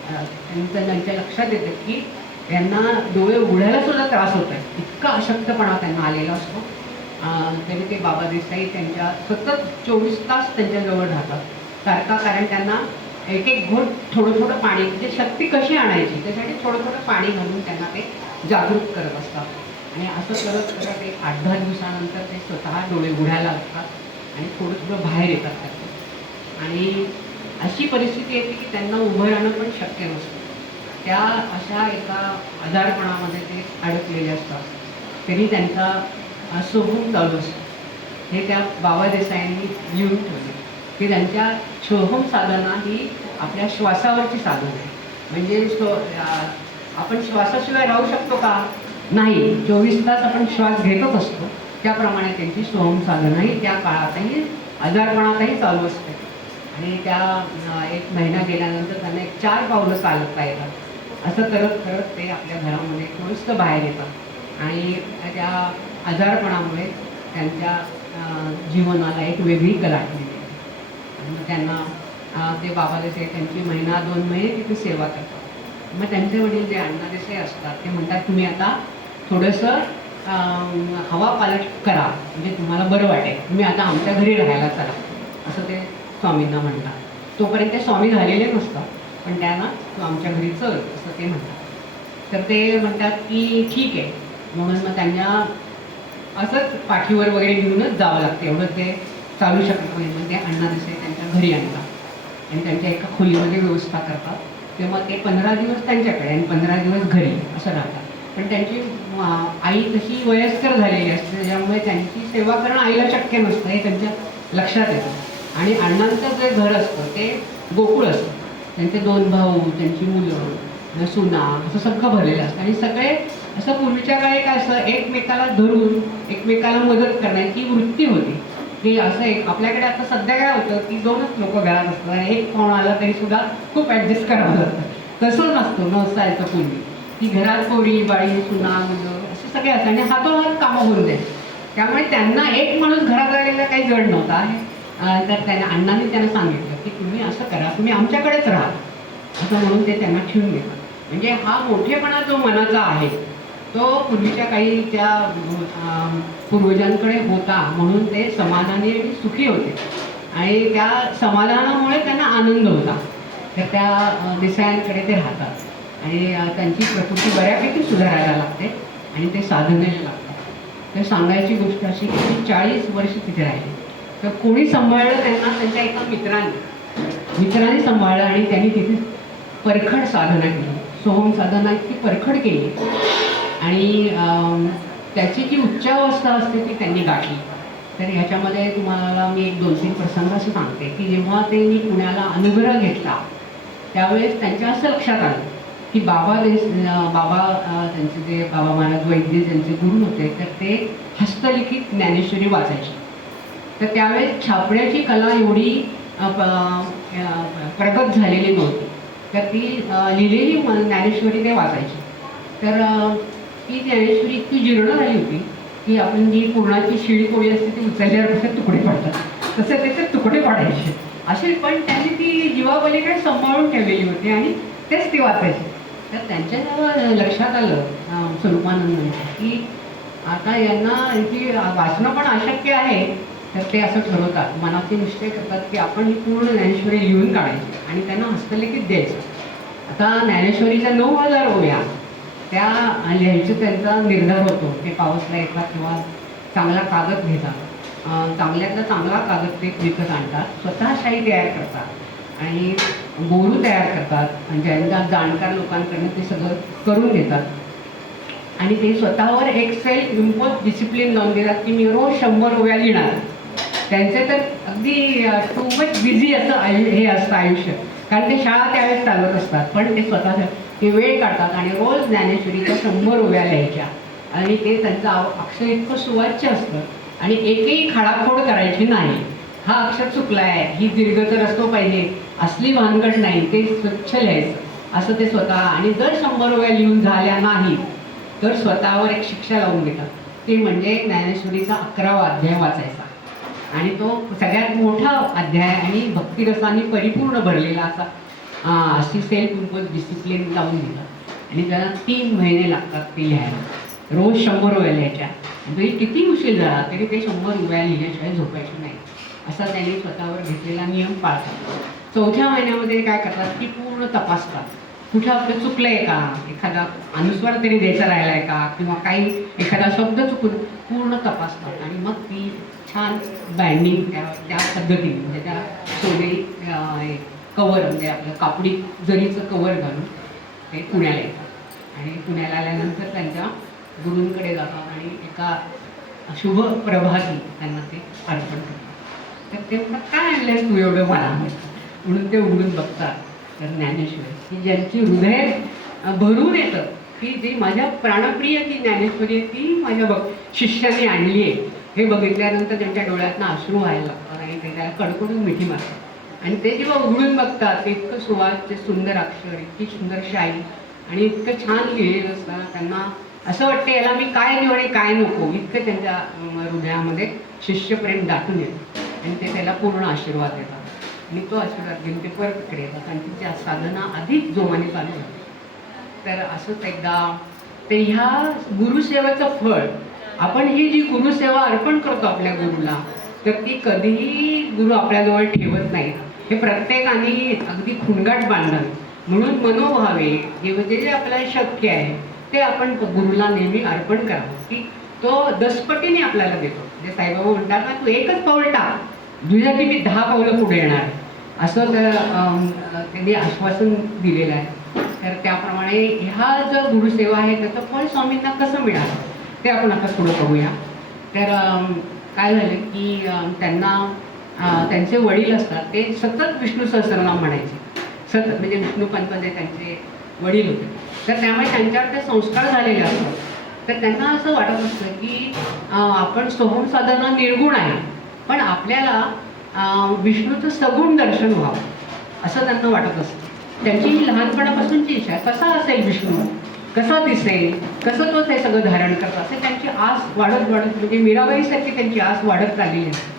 त्यानंतर त्यांच्या लक्षात येतं की यांना डोळे उघडायला सुद्धा त्रास होत आहे, इतका अशक्तपणा त्यांना आलेला असतो. तरी ते बाबा देसाई त्यांच्या सतत 24 तास त्यांच्याजवळ राहतात सारखा, कारण त्यांना एक एक घोट थोडं थोडं पाणी, म्हणजे शक्ती कशी आणायची त्यासाठी थोडं थोडं पाणी घालून त्यांना ते जागरूक करत असतात. आणि असं करत करत एक 8-10 दिवसानंतर ते स्वतः डोळे उघडायला लागतात आणि थोडं थोडं बाहेर येतात त्यातून. आणि अशी परिस्थिती येते की त्यांना उभं राहणं पण शक्य नसतं. त्या अशा एका आजारपणामध्ये ते अडकलेले असतात. तरी त्यांचा सोहम चालू असतो. हे त्या बाबा देसाईंनी लिहून ठेवले की त्यांच्या सोहम साधना ही आपल्या श्वासावरची साधना आहे. म्हणजे आपण श्वासाशिवाय राहू शकतो का? नाही. 24 तास आपण श्वास घेतच असतो. त्याप्रमाणे त्यांची सोहम साधना ही त्या काळातही आजारपणातही चालू असते. आणि त्या 1 महिना गेल्यानंतर त्यांना 4 पावलं चालता येतात. असं करत करत ते आपल्या घरामध्ये थोडंसं बाहेर येतात आणि त्या आजारपणामुळे त्यांच्या जीवनाला एक वेगळी कलाटणी मिळते. आणि मग त्यांना ते बाबा देसाई त्यांची 1-2 महिने तिथे सेवा करतात. मग त्यांचे वडील जे अण्णा देसाई असतात ते म्हणतात तुम्ही आता थोडंसं हवा पालट करा, म्हणजे तुम्हाला बरं वाटेल, तुम्ही आता आमच्या घरी राहायला चला, असं ते स्वामींना म्हणतात. तोपर्यंत ते स्वामी झालेले नसतात, पण त्यांना तू आमच्या घरी चल असं ते म्हणतात. तर ते म्हणतात की ठीक आहे. म्हणून मग त्यांना असंच पाठीवर वगैरे घेऊनच जावं लागतं, एवढं ते चालू शकत नाही. मग ते अण्णा देसाई त्यांच्या घरी आणतात आणि त्यांच्या एका खोलीमध्ये व्यवस्था करतात. तेव्हा ते 15 दिवस त्यांच्याकडे आणि 15 दिवस घरी असं राहतात. पण त्यांची आई तशी वयस्कर झालेली असते, त्याच्यामुळे त्यांची सेवा करणं आईला शक्य नसतं हे त्यांच्या लक्षात येतं. आणि अण्णांचं जे घर असतं ते गोकुळ असतं. त्यांचे 2 भाऊ, त्यांची मुलं, सुना, असं सगळं भरलेलं असतं. आणि सगळे असं पूर्वीच्या काळी काय असं एकमेकाला धरून एकमेकाला मदत करण्याची वृत्ती होती. की असं एक आपल्याकडे आता सध्या काय होतं की 2च लोक घरात असतात आणि एक कोण आलं तरी सुद्धा खूप ॲडजस्ट करावं लागतं. तसं नसतं, नसायचं पूर्वी की घरात पोरी बाळी सुना मुलं असे सगळे असतात आणि हातोहात कामं होऊन द्यायचे. त्यामुळे त्यांना एक माणूस घरात राहिलेला काही जड नव्हता. तर त्यांना अण्णांनी त्यांना सांगितलं की तुम्ही असं करा, तुम्ही आमच्याकडेच राहा असं म्हणून ते त्यांना ठेवून घेतात. म्हणजे हा मोठेपणा जो मनाचा आहे तो पूर्वीच्या काही त्या पूर्वजांकडे होता, म्हणून ते समाधानी आणि सुखी होते आणि त्या समाधानामुळे त्यांना आनंद होता. तर त्या देसायांकडे ते राहतात आणि त्यांची प्रकृती बऱ्यापैकी सुधारायला लागते आणि ते साधनेला लागतात. तर सांगायची गोष्ट अशी की ते 40 वर्ष तिथे राहिले. तर कोणी सांभाळलं त्यांना? त्यांच्या एका मित्राने सांभाळलं आणि त्यांनी तिथे परखड साधना केली, सोहम साधना इतकी परखड केली आणि त्याची जी उच्चावस्था असते ती त्यांनी गाठली. तर ह्याच्यामध्ये तुम्हाला मी 1-2-3 प्रसंग असं सांगते की जेव्हा ते मी पुण्याला अनुग्रह घेतला त्यावेळेस त्यांच्या असं लक्षात आलं की बाबा त्यांचे जे बाबा महाराज वैद्य ज्यांचे गुरु होते तर ते हस्तलिखित ज्ञानेश्वरी वाचायचे. तर त्यावेळेस छापण्याची कला एवढी प्रगत झालेली नव्हती. तर ती लिहिलेली ज्ञानेश्वरी ते वाचायची. तर ती ज्ञानेश्वरी इतकी जीर्ण झाली होती की आपण जी पूर्णाची शिळी पोळी असते ती उचलल्यावर कसे तुकडे पडतात तसे त्याचे तुकडे पाडायचे असे. पण त्यांनी ती जीवापलीकडे सांभाळून ठेवलेली होती आणि तेच ती वाचायची. तर त्यांच्या जेव्हा लक्षात आलं स्वरूपानंदांच्या की आता यांना ह्याची वाचणं पण अशक्य आहे, तर ते असं ठरवतात, मनाचे निश्चय करतात की आपण ही पूर्ण ज्ञानेश्वरी लिहून काढायची आणि त्यांना हस्तलिखित द्यायचं. आता ज्ञानेश्वरीच्या 9,000 ओव्या त्या लिहायचं त्यांचा निर्धार होतो. ते पावसला येतात किंवा चांगला कागद घेतात, चांगल्यातला चांगला कागद ते विकत आणतात, स्वतः शाई तयार करतात आणि बोरू तयार करतात आणि ज्यांना जाणकार लोकांकडनं ते सगळं करून घेतात. आणि ते स्वतःवर एक सेल्फ इम्पोज डिसिप्लिन लावून देतात की मी रोज 100 ओव्या लिहिणार. त्यांचे तर अगदी टू मच बिझी असं हे असतं आयुष्य, कारण ते शाळा त्यावेळेस चालवत असतात. पण ते स्वतः ते वेळ काढतात आणि रोज ज्ञानेश्वरीच्या 100 ओव्या लिहायच्या. आणि ते त्यांचं अक्षर इतकं सुवाच्य असतं आणि एकही खाडाखोड करायची नाही. हा अक्षर चुकला आहे, ही दीर्घ तर असतो पाहिजे, असली भानगड नाही, ते स्वच्छ लिहायचं असं ते स्वतः. आणि जर 100 ओव्या लिहून झाल्या नाही तर स्वतःवर एक शिक्षा लावून देतात. ते म्हणजे ज्ञानेश्वरीचा 11वा अध्याय वाचायचा. आणि तो सगळ्यात मोठा अध्याय आणि भक्तिरसाने परिपूर्ण भरलेला अशी सेल्फ इम्पोज डिसिप्लिन लावून दिलं. आणि त्याला 3 महिने लागतात ते लिहायला, रोज 100 ओव्या लिहायच्या. जरी किती उशीर झाला तरी ते 100 ओव्या लिहिल्याशिवाय झोपायचे नाही असा त्यांनी स्वतःवर घेतलेला नियम पाळतात. 4थ्या महिन्यामध्ये काय करतात की पूर्ण तपासतात, कुठं आपलं चुकलं आहे का, एखादा अनुस्वार तरी द्यायचा राहिला आहे का, किंवा काही एखादा शब्द चुकून पूर्ण तपासतात. आणि मग ती छान बाइंडिंग त्या पद्धतीने म्हणजे त्या सोनेरी कवर म्हणजे आपलं कापडी जरीचं कवर घालून ते पुण्याला येतात. आणि पुण्याला आल्यानंतर त्यांच्या गुरूंकडे जातात आणि एका शुभ प्रभाती त्यांना ते अर्पण करतात. तर ते म्हणतात, काय आणलंय तू एवढं मला म्हणून ते उघडून बघतात. तर ज्ञानेश्वरी की ज्यांची हृदय भरून येतं की जी माझ्या प्राणप्रिय ती ज्ञानेश्वरी आहे, ती माझ्या शिष्याने आणली आहे हे बघितल्यानंतर त्यांच्या डोळ्यातनं अश्रू व्हायला लागतात आणि ते त्याला कडकडून मिठी मारतात. आणि ते जेव्हा उघडून बघतात ते इतकं सुवाच्य सुंदर अक्षर, इतकी सुंदर शाई आणि इतकं छान लिहिलेलं असतं, त्यांना असं वाटतं याला मी काय देऊ आणि काय नको, इतकं त्यांच्या हृदयामध्ये शिष्यप्रेम दाटून येतं. आणि ते त्याला पूर्ण आशीर्वाद देतात. आणि तो आशीर्वाद घेऊन ते परत इकडे येतात आणि तिच्या साधना अधिक जोमाने चालू होते. तर असंच एकदा ते ह्या गुरुसेवेचं फळ, आपण ही जी गुरुसेवा अर्पण करतो आपल्या गुरुला, तर ती कधीही गुरु आपल्याजवळ ठेवत नाही. हे प्रत्येकाने अगदी खुणगाट बांधणं म्हणून मनोभावे जे आपल्याला शक्य आहे ते आपण गुरुला नेहमी अर्पण करावं, की तो दसपटीने आपल्याला देतो. जे साईबाबा म्हणतात ना, तू एकच पाऊल टाक, तुझ्यासाठी मी 10 पावलं पुढे येणार, असं त्यांनी आश्वासन दिलेलं आहे. तर त्याप्रमाणे ह्या जो गुरुसेवा आहे त्याचं फळ स्वामींना कसं मिळालं ते आपण आता पुढं बघूया. तर काय झालं की त्यांना त्यांचे वडील असतात ते सतत विष्णू सहस्रनाम म्हणायचे, सतत. म्हणजे विष्णूपंत त्यांचे वडील होते, तर त्यामुळे त्यांच्यावर ते संस्कार झालेले असतात. तर त्यांना असं वाटत असतं की आपण सोहम साधना निर्गुण आहे, पण आपल्याला विष्णूचं सगुण दर्शन व्हावं असं त्यांना वाटत असतं. त्यांची ही लहानपणापासूनची इच्छा आहे, कसा असेल विष्णू, कसा दिसेल, कसं तोच हे सगळं धारण करत असेल, त्यांची आस वाढत वाढत म्हणजे मीराबाईसारखी त्यांची आस वाढत चाललेली असते.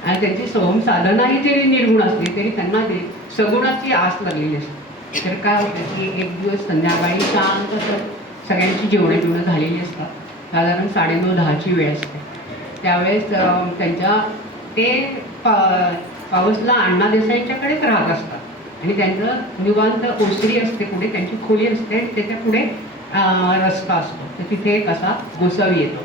आणि त्यांची सोहम साधनाही जरी निर्गुण असली तरी त्यांना ते सगुणाची आस लागलेली असते. तर काय होतं की एक दिवस संध्याकाळी शांत सगळ्यांची जेवणं झालेली असतात, साधारण 9:30-10ची वेळ असते. त्यावेळेस त्यांच्या ते पावसला अण्णा देसाईंच्याकडेच राहत असतात आणि त्यांचं निवांत ओसरी असते, पुढे त्यांची खोली असते, त्याच्या पुढे रस्ता असतो. तर तिथे एक असा गोसावी येतो,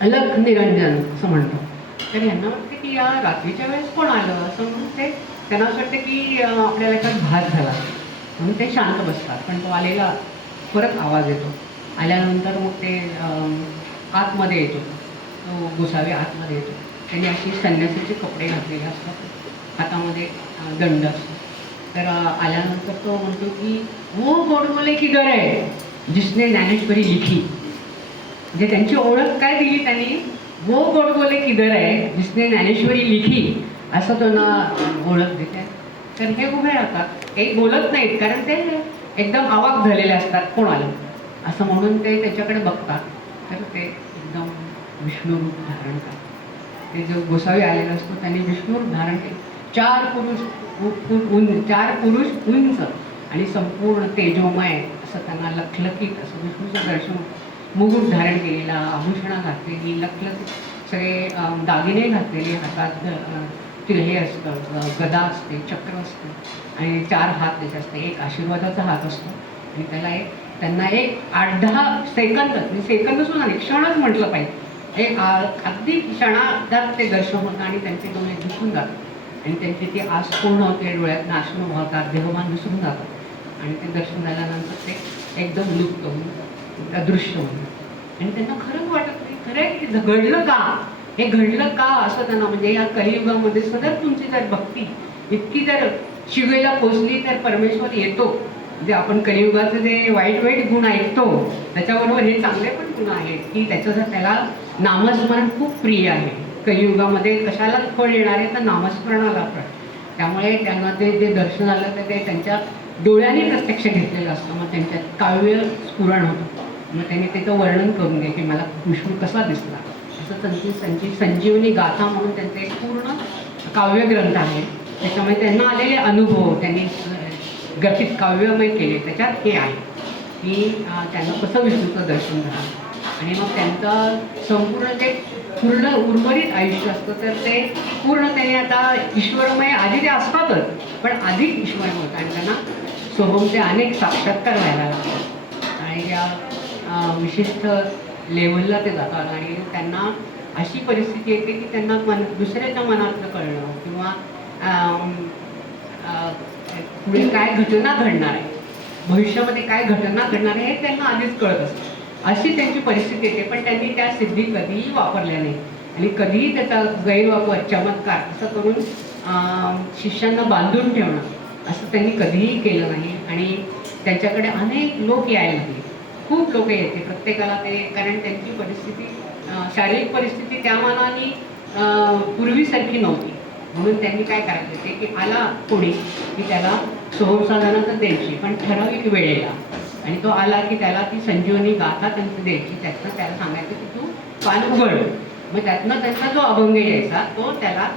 अलख निरंजन असं म्हणतो. तर यांना वाटतं की या रात्रीच्या वेळेस कोण आलं असं म्हणून ते त्यांना असं वाटतं की आपल्याला एखादा घात झाला म्हणून ते शांत बसतात. पण तो आलेला परत आवाज येतो. आल्यानंतर मग ते आतमध्ये येतो, तो गोसावी आतमध्ये येतो. त्यांनी अशी संन्यासीचे कपडे घातलेले असतात, हातामध्ये दंड असतो. तर आल्यानंतर तो म्हणतो की वो गोडबोले की घर आहे जिसने ज्ञानेश्वरी लिखी. म्हणजे त्यांची ओळख काय दिली त्यांनी वो गोड बोले किधर आहे जिसने ज्ञानेश्वरी लिखी असं त्यांना ओळख देते. तर हे उभे राहतात, काही बोलत नाहीत कारण ते एकदम अवाक झालेले असतात, कोण आलं असं म्हणून ते त्याच्याकडे बघतात. तर ते एकदम विष्णू रूप धारण करतात. ते जो गोसावी आलेला असतो त्यांनी विष्णू रूप धारण केले. 4 पुरुष उंच आणि संपूर्ण तेजोमय असं त्यांना लखलखीत असं विष्णूचं दर्शन, मुकुट धारण केलेला, आभूषणं घातलेली, लखलखीत सगळे दागिने घातलेले, हातात हे असतं, गदा असते, चक्र असतं आणि 4 हात त्याचे असते. एक आशीर्वादाचा हात असतो आणि त्यांना एक 8-10 सेकंद, सेकंद सुद्धा नाही, क्षणच म्हटलं पाहिजे, एक अगदी क्षणात ते दर्शन होतं आणि त्यांचे डोळे दिसून जातात आणि त्यांची ती आस पूर्ण होते, डोळ्यात अश्रू वाहतात, देहभान विसरून जातात आणि ते दर्शन झाल्यानंतर ते एकदम लुप्त होऊन अदृश्य होऊन आणि त्यांना खरंच वाटत नाही, खरं आहे की घडलं का, हे घडलं का असं त्यांना. म्हणजे या कलियुगामध्ये सतत तुमची जर भक्ती इतकी जर शिवेला पोचली तर परमेश्वर येतो. म्हणजे आपण कलियुगाचे जे वाईट वाईट गुण ऐकतो त्याच्याबरोबर हे चांगले पण गुण आहेत की त्याला नामस्मरण खूप प्रिय आहे. कलियुगामध्ये कशाला फळ येणार आहे तर नामस्मरणाला फळ. त्यामुळे त्यांना ते जे दर्शन आलं तर ते त्यांच्या डोळ्याने प्रत्यक्ष घेतलेलं असतं. मग त्यांच्यात काव्य स्फुरण होतं. मग त्यांनी त्याचं वर्णन करून घे की मला विष्णू कसा दिसला असं. संजीवनी गाथा म्हणून त्यांचे एक पूर्ण काव्यग्रंथ आहे. त्याच्यामुळे त्यांना आलेले अनुभव त्यांनी गतित काव्यमय केले. त्याच्यात हे आहे की त्यांना कसं विष्णूचं दर्शन झालं आणि मग त्यांचं संपूर्ण ते पूर्ण उर्वरित आयुष्य असतं तर ते पूर्ण त्यांनी आता ईश्वरमय आधी ते असतातच पण अधिक ईश्वरमय होतं आणि त्यांना सोहमचे अनेक साक्षात्कार व्हायला लागतात आणि त्या विशिष्ट लेवलला ते जातात आणि त्यांना अशी परिस्थिती येते की त्यांना दुसऱ्याच्या मनातलं कळणं किंवा पुढे काय घटना घडणार आहे, भविष्यामध्ये काय घटना घडणार आहे हे त्यांना आधीच कळत असतं. अशी त्यांची परिस्थिती येते पण त्यांनी त्या सिद्धी कधीही वापरल्या नाही आणि कधीही त्याचा गैरवापर, चमत्कार असं करून शिष्यांना बांधून ठेवणं असं त्यांनी कधीही केलं नाही. आणि त्यांच्याकडे अनेक लोक यायला लागले, खूप लोक येते प्रत्येकाला ते, कारण त्यांची परिस्थिती शारीरिक परिस्थिती त्या मानाने पूर्वीसारखी नव्हती. म्हणून त्यांनी काय करायचं ते की आला कोणी की त्याला सोहमसाधनाचं द्यायची पण ठराविक वेळेला आणि तो आला की त्याला ती संजीवनी गाथा त्यांची द्यायची. त्यातनं त्याला सांगायचं की तू पान उघड. मग त्यातनं त्यांचा जो अभंग यायचा तो त्याला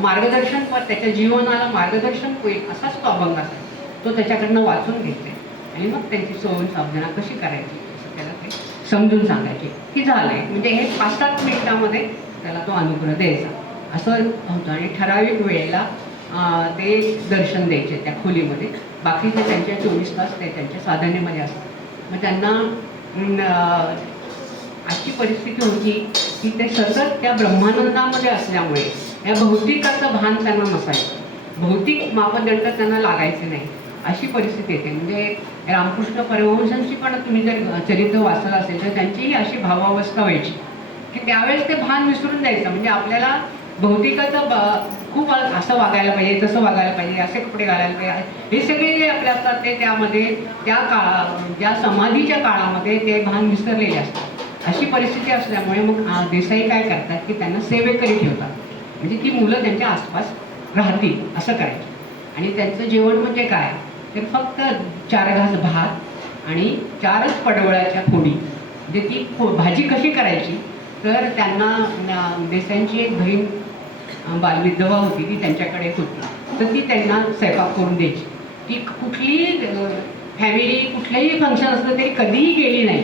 मार्गदर्शन, त्याच्या जीवनाला मार्गदर्शन होईल असाच तो अभंग असायचा. तो त्याच्याकडनं वाचून घ्यायचे आणि मग त्यांची सोहमसाधना कशी करायची असं त्याला ते समजून सांगायचे की झालंय. म्हणजे हे 5-7 मिनिटामध्ये त्याला तो अनुग्रह द्यायचा असं होतं आणि ठराविक वेळेला ते दर्शन द्यायचे त्या खोलीमध्ये. बाकीचे त्यांच्या 24 तास ते त्यांच्या साधनेमध्ये असतात. मग त्यांना अशी परिस्थिती होती की ते सतत त्या ब्रह्मानंदामध्ये असल्यामुळे या भौतिकाचं भान त्यांना नसायचं, भौतिक मापदंड त्यांना लागायचे नाही. अशी परिस्थिती येते. म्हणजे रामकृष्ण परमहंसांची पण तुम्ही जर चरित्र वाचलं असेल तर त्यांचीही अशी भावावस्था व्हायची की त्यावेळेस ते भान विसरून जायचं. म्हणजे आपल्याला भौतिकाचं खूप असं वागायला पाहिजे, तसं वागायला पाहिजे, असे कपडे घालायला पाहिजे, हे सगळे जे आपले असतात ते त्यामध्ये त्या ज्या समाधीच्या काळामध्ये ते भान विसरलेले असतात. अशी परिस्थिती असल्यामुळे मग देसाई काय करतात की त्यांना सेवेकरी ठेवतात. म्हणजे ती मुलं त्यांच्या आसपास राहतील असं करायचं. आणि त्यांचं जेवण म्हणजे काय तर फक्त 4 घास भात आणि 4च पडवळाच्या फोडी. म्हणजे ती भाजी कशी करायची तर त्यांना देसाईंची एक बहीण बालविधवा होती ती त्यांच्याकडे होती तर ती त्यांना स्वयंपाक करून द्यायची. ती कुठलीही फॅमिली कुठलंही फंक्शन असलं तरी कधीही गेली नाही.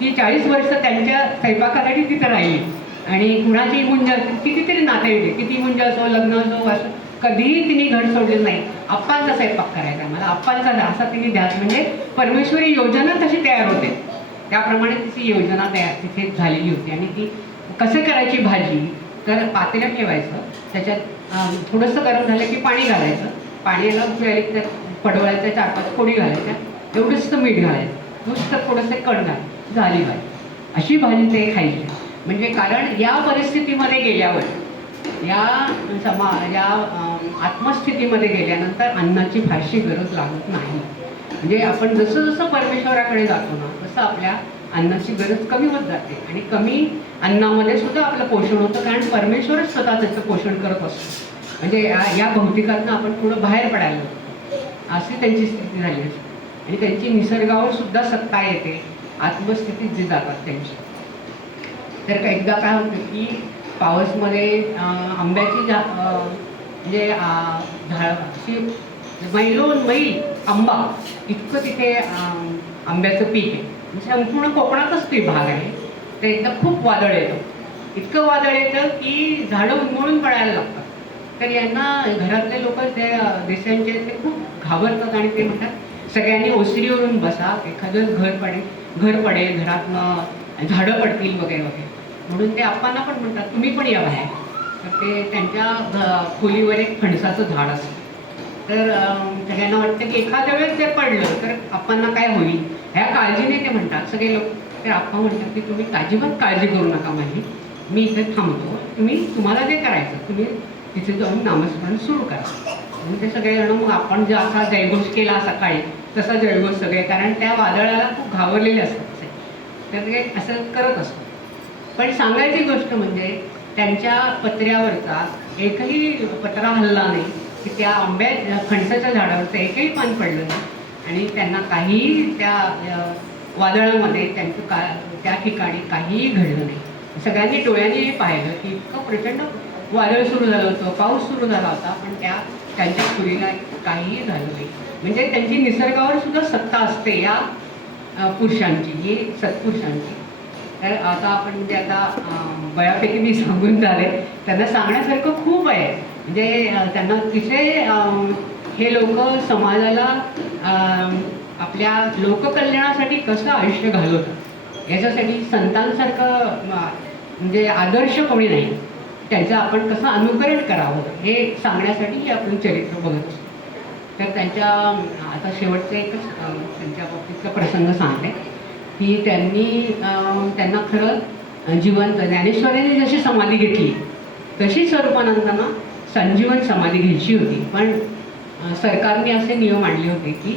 ती 40 वर्ष त्यांच्या स्वयंपाकासाठी तिथं राहिली आणि कुणाची मुंज कितीतरी नातेवाईक किती मुंज असो लग्न असो असं कधीही तिने घर सोडलेलं नाही. आप्पांचा स्वयंपाक करायचा मला आप्पांचा असा तिने ध्यास. म्हणजे परमेश्वरी योजना तशी तयार होते त्याप्रमाणे तिची योजना तयार तिथे झालेली होती. आणि ती कसं करायची भाजी तर पातेलं ठेवायचं, त्याच्यात थोडंसं गरम झालं की पाणी घालायचं, पाण्याला उकळायला त्या पडवळ्याच्या 4-5 फोडी घालायच्या, एवढंसं मीठ घालायचं, नुसतं थोडंसं कण घालायचं, झाली भाजी. अशी भाजी ते खायची. म्हणजे कारण या परिस्थितीमध्ये गेल्यावर या आत्मस्थितीमध्ये गेल्यानंतर अन्नाची फारशी गरज लागत नाही. म्हणजे आपण जसं जसं परमेश्वराकडे जातो ना तसं आपल्या अन्नाची गरज कमी होत जाते आणि कमी अन्नामध्ये सुद्धा आपलं पोषण होतं, कारण परमेश्वरच स्वतः त्याचं पोषण करत असतो. म्हणजे या भौतिकातनं आपण थोडं बाहेर पडायला लागतो, अशी त्यांची स्थिती झाली असते. आणि त्यांची निसर्गावर सुद्धा सत्ता येते, आत्मस्थितीत जे जातात त्यांची. तर एकदा काय होतं की पावसमध्ये आंब्याची म्हणजे अशी मैलोन मैल आंबा इतकं तिथे आंब्याचं पीक आहे. म्हणजे संपूर्ण कोकणातच ते भाग आहे. तर एकदा खूप वादळ येतं, इतकं वादळ येतं की झाडं उन्मळून पडायला लागतात. तर यांना घरातले लोक त्या देशांचे ते खूप घाबरतात आणि ते म्हणतात सगळ्यांनी ओसरीवरून बसा, एखादं घर पडेल, घरातनं झाडं पडतील वगैरे वगैरे. म्हणून ते आप्पांना पण म्हणतात तुम्ही पण या बाहेर. तर ते त्यांच्या खोलीवर एक फणसाचं झाड असतं. तर सगळ्यांना वाटतं की एखाद्या वेळेस ते पडलं तर आप्पांना काय होईल, ह्या काळजीने ते म्हणतात सगळे लोक. तर आप्पा म्हणतात की तुम्ही अजिबात काळजी करू नका माझी, मी इथे थांबतो, तुम्हाला जे करायचं तुम्ही तिथे जाऊन नामस्मरण सुरू करा. आणि ते सगळेजण मग आपण जे असा जयघोष केला सकाळी तसा जयघोष सगळे, कारण त्या वादळाला खूप घाबरलेले असतात तर ते असं करत असतात. पण सांगायची गोष्ट म्हणजे त्यांच्या पत्र्यावरचा एकही पत्रा हलला नाही, की त्या फणसाच्या झाडावरचं एकही पान पडलं नाही आणि त्यांना काहीही त्या वादळामध्ये त्या ठिकाणी काहीही घडलं नाही. सगळ्यांनी डोळ्यांनी पाहिलं की इतकं प्रचंड वादळ सुरू झालं होतं, पाऊस सुरू झाला होता, पण त्यांच्या खोलीला काहीही झालं नाही. म्हणजे त्यांची निसर्गावर सुद्धा सत्ता असते या पुरुषांची, ही सत्पुरुषांची. तर आता आपण म्हणजे आता बऱ्यापैकी मी सांगून झाले, त्यांना सांगण्यासारखं खूप आहे. म्हणजे त्यांना अतिशय हे लोक समाजाला आपल्या लोककल्याणासाठी कसं आयुष्य घालवतात याच्यासाठी संतांसारखं म्हणजे आदर्श कोणी नाही, त्यांचं आपण कसं अनुकरण करावं हे सांगण्यासाठी आपण चरित्र बघत असतो. तर त्यांच्या आता शेवटचं एकच त्यांच्या बाबतीतचा प्रसंग सांगते की त्यांना खरं जिवंत ज्ञानेश्वरांनी जशी समाधी घेतली तशी स्वरूपानंदांना संजीवन समाधी घ्यायची होती. पण सरकारने असे नियम आणले होते की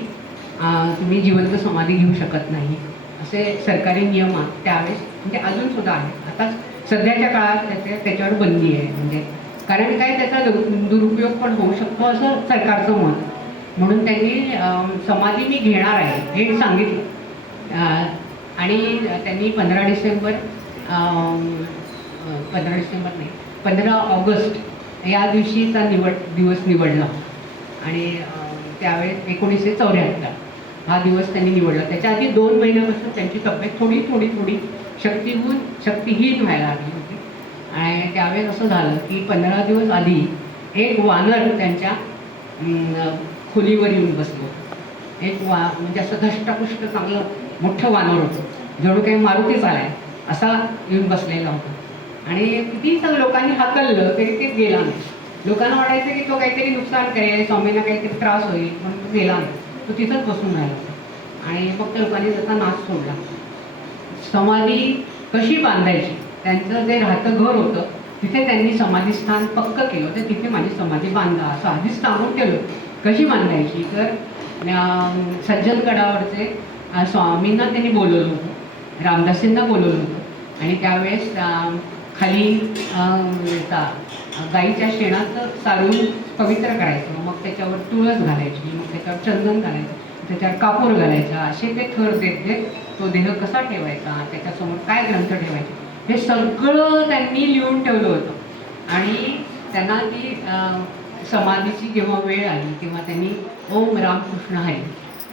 तुम्ही जिवंत समाधी घेऊ शकत नाही, असे सरकारी नियम त्यावेळेस म्हणजे अजूनसुद्धा आहेत. आता सध्याच्या काळात त्याच्यावर बंदी आहे, म्हणजे कारण काय त्याचा दुरुपयोग पण होऊ शकतो असं सरकारचं मत. म्हणून त्यांनी समाधी मी घेणार आहे हे सांगितलं. आणि त्यांनी 15 डिसेंबर नाही 15 ऑगस्ट या दिवशीचा दिवस निवडला आणि त्यावेळेस 1974 हा दिवस त्यांनी निवडला. त्याच्या आधी 2 महिन्यापासून त्यांची तब्येत थोडी शक्तिहीन व्हायला लागली होती. आणि त्यावेळेस असं झालं की 15 दिवस आधी एक वानर त्यांच्या खोलीवर येऊन बसलो. म्हणजे असं धष्टपुष्ट चांगलं मोठं वानर होतं, जणू काही मारुतीच आलाय असा येऊन बसलेला होता. आणि किती सगळं लोकांनी हाकललं तरी ते गेला नाही. लोकांना वाटायचं की तो काहीतरी नुकसान करेल, स्वामींना काहीतरी त्रास होईल, पण तो गेला नाही, तो तिथंच बसून राहिला. आणि फक्त लोकांनी त्याचा नाश सोडला. समाधी कशी बांधायची, त्यांचं जे राहतं घर होतं तिथे त्यांनी समाधीस्थान पक्क केलं होतं, तिथे माझी समाधी बांधा असं आधीच सांगून केलं. कशी बांधायची तर सज्जनगडावरचे स्वामींना त्यांनी बोलवलं होतं, रामदासींना बोलवलं होतं. आणि त्यावेळेस खाली गाईच्या शेणाचं सारून पवित्र करायचं, मग त्याच्यावर तुळस घालायची, मग त्याच्यावर चंदन घालायचं, त्याच्यावर कापूर घालायचा, असे ते थर देत देत तो देह कसा ठेवायचा, त्याच्यासमोर काय ग्रंथ ठेवायचे हे सगळं त्यांनी लिहून ठेवलं होतं. आणि त्यांना ती समाधीची जेव्हा वेळ आली तेव्हा त्यांनी ओम रामकृष्ण हरी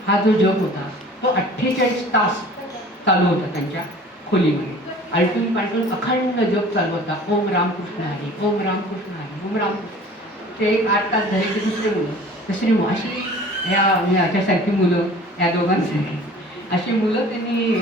हा जो जप होता तो 48 तास चालू होता त्यांच्या खोलीमध्ये. आलटून पालटून अखंड जप चालू होता. ओम रामकृष्ण हरी, ओम रामकृष्ण हरी, ओम रामकृष्ण. ते 8 तास झाले की दुसरी मुलं अशी याच्यासारखी मुलं, या दोघांसाठी अशी मुलं त्यांनी.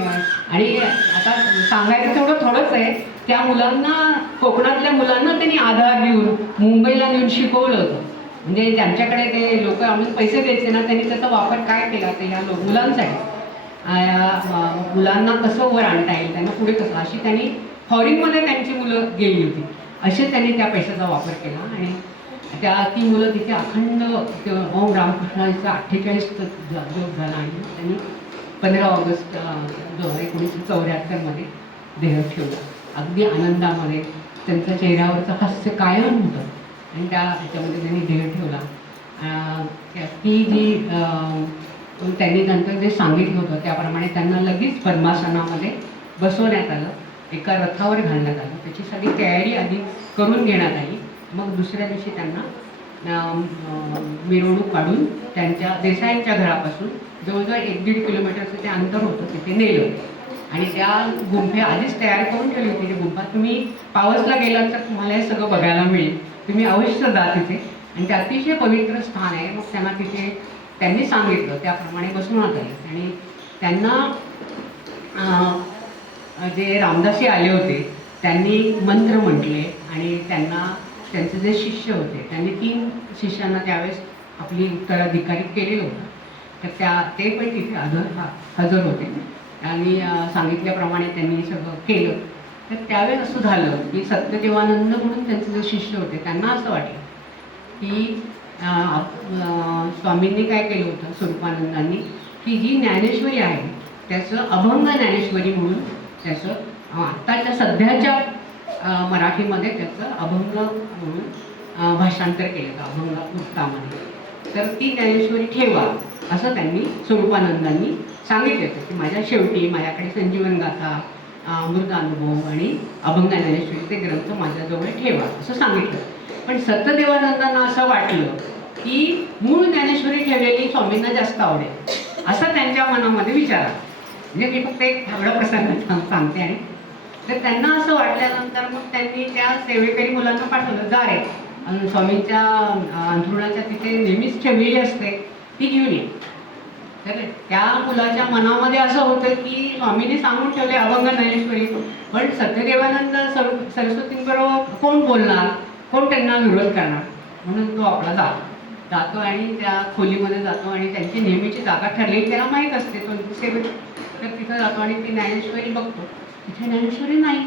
आणि आता सांगायचं तेवढं थोडंच आहे, त्या मुलांना कोकणातल्या मुलांना त्यांनी आधार देऊन मुंबईला नेऊन शिकवलं होतं. म्हणजे ज्यांच्याकडे ते लोक आणून पैसे द्यायचे ना, त्यांनी त्याचा वापर काय केला तर या मुलांसाठी, मुलांना कसं वर आणता येईल, त्यांना पुढे कसं, अशी त्यांनी फॉरेनमध्ये त्यांची मुलं गेली होती, असे त्यांनी त्या पैशाचा वापर केला. आणि ती मुलं तिथे अखंड ओम रामकृष्णाचा 48 जप झाला. आणि त्यांनी 15 ऑगस्ट 1974 देह ठेवला. अगदी आनंदामध्ये त्यांच्या चेहऱ्यावरचं हास्य कायम होतं आणि त्या ह्याच्यामध्ये त्यांनी देह ठेवला. ती जी त्यांनी नंतर जे सांगितलं होतं त्याप्रमाणे त्यांना लगेच पद्मासनामध्ये बसवण्यात आलं, एका रथावर घालण्यात आलं. त्याची सगळी तयारी आधी करून घेण्यात आली. मग दुसऱ्या दिवशी त्यांना मिरवणूक काढून त्यांच्या देसाईंच्या घरापासून जवळजवळ 1-1.5 किलोमीटरचं ते अंतर होतं, तिथे नेलं. आणि त्या गुंफे आधीच तयार करून ठेवली होती. ती गुंफा तुम्ही पावसला गेलात तर तुम्हाला हे सगळं बघायला मिळेल. तुम्ही अवश्य जा तिथे. आणि ते अतिशय पवित्र स्थान आहे. मग त्यांना तिथे त्यांनी सांगितलं त्याप्रमाणे बसवण्यात आले. आणि त्यांना जे रामदासी आले होते त्यांनी मंत्र म्हटले आणि त्यांना त्यांचे जे शिष्य होते त्यांनी 3 शिष्यांना त्यावेळेस आपली उत्तराधिकारी केलेलं होतं. तर ते पण तिथे हजर होते आणि सांगितल्याप्रमाणे त्यांनी सगळं केलं. तर त्यावेळेस असं झालं की सत्यदेवानंद म्हणून त्यांचे जे शिष्य होते त्यांना असं वाटलं की स्वामींनी काय केलं होतं स्वरूपानंदांनी की जी ज्ञानेश्वरी आहे त्याचं अभंग ज्ञानेश्वरी म्हणून त्याचं आत्ताच्या सध्याच्या मराठीमध्ये त्याचं अभंग म्हणून भाषांतर केलं अभंग पुस्तकामध्ये. तर ती ज्ञानेश्वरी ठेवा असं त्यांनी स्वरूपानंदांनी सांगितलं होतं की माझ्या शेवटी माझ्याकडे संजीवन गाथा, अमृतानुभव आणि अभंग ज्ञानेश्वरीचे ग्रंथ माझ्याजवळ ठेवा असं सांगितलं. पण सत्यदेवानंदांना असं वाटलं की मूळ ज्ञानेश्वरी ठेवलेली स्वामींना जास्त आवडेल असं त्यांच्या मनामध्ये विचार आला. म्हणजे मी फक्त एक एवढा प्रसंग सांगते. आणि तर त्यांना असं वाटल्यानंतर मग त्यांनी त्या सेवेकरी मुलांना पाठवलं, जा रे स्वामींच्या अंथरुणाच्या तिथे नेहमीच ठेवलेली असते ती घेऊन ये. तर त्या मुलाच्या मनामध्ये असं होतं की स्वामींनी सांगून ठेवले अभंग ज्ञानेश्वरी, पण सत्यदेवानंद सरस्वतींबरोबर कोण बोलणार, कोण त्यांना विरोध करणार, म्हणून तो आपला जातो आणि त्या खोलीमध्ये जातो आणि त्यांची नेहमीची जागा ठरलेली त्याला माहीत असते. तो सेवेत तर तिथं जातो आणि ती ज्ञानेश्वरी बघतो. तिथे ज्ञानेश्वरी नाही.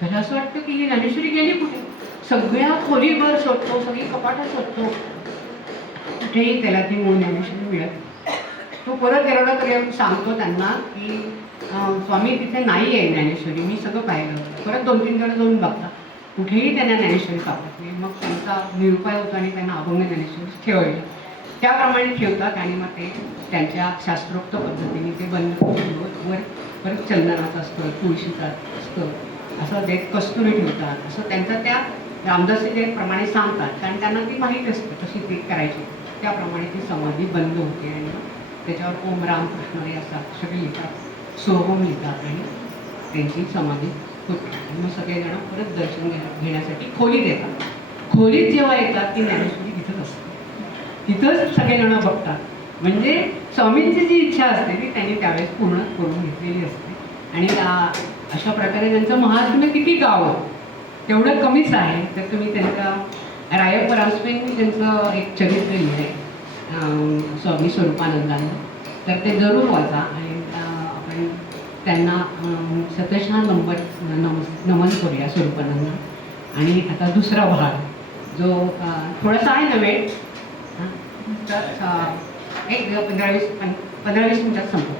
त्याला असं वाटतं की ही ज्ञानेश्वरी गेली कुठे. सगळ्या खोलीभर शोधतो, सगळी कपाटं शोधतो, कुठेही त्याला ती मूळ ज्ञानेश्वरी मिळत. तो परत गेला तरी सांगतो त्यांना की स्वामी तिथे नाही आहे ज्ञानेश्वरी, मी सगळं पाहिलं. परत 2-3 जण जाऊन बघतात, कुठेही त्यांना ज्ञानेश्वरी सापडत नाही. मग त्यांचा निरुपाय होतो आणि त्यांना अभंग ज्ञानेश्वरी ठेवायला त्याप्रमाणे ठेवतात. आणि मग ते त्यांच्या शास्त्रोक्त पद्धतीने ते बंद करून वर परत चंदनाचं असतं, तुळशीचं असतं, असं ते कस्तुरी ठेवतात. असं त्यांचं त्या रामदासीप्रमाणे सांगतात, कारण त्यांना ती माहीत असते कशी ती करायची. त्याप्रमाणे ती समाधी बंद होते आणि त्याच्यावर ओम रामकृष्ण हरी असा सगळे लिहितात, सोहम लिहितात आणि त्यांची समाधी होते. आणि मग सगळेजण परत दर्शन घेण्यासाठी खोलीत येतात. खोलीत जेव्हा येतात ती ज्ञानेश्वरी तिथंच असते. तिथंच सगळेजण बघतात. म्हणजे स्वामींची जी इच्छा असते ती त्यांनी त्यावेळेस पूर्ण करून घेतलेली असते. आणि अशा प्रकारे त्यांचं महात्म्य किती गावं तेवढं कमीच आहे. तर तुम्ही त्यांचं राय परांजपेंनी त्यांचं एक चरित्र लिहिलं आहे स्वामी स्वरूपानंदांनी, तर ते जरूर वाचा. आणि आपण त्यांना शतशः नमन करूया स्वरूपानंद. आणि आता दुसरा भाग जो थोडासा आहे ना वेळ, तर एक 15-20 मिनिटात संपतो.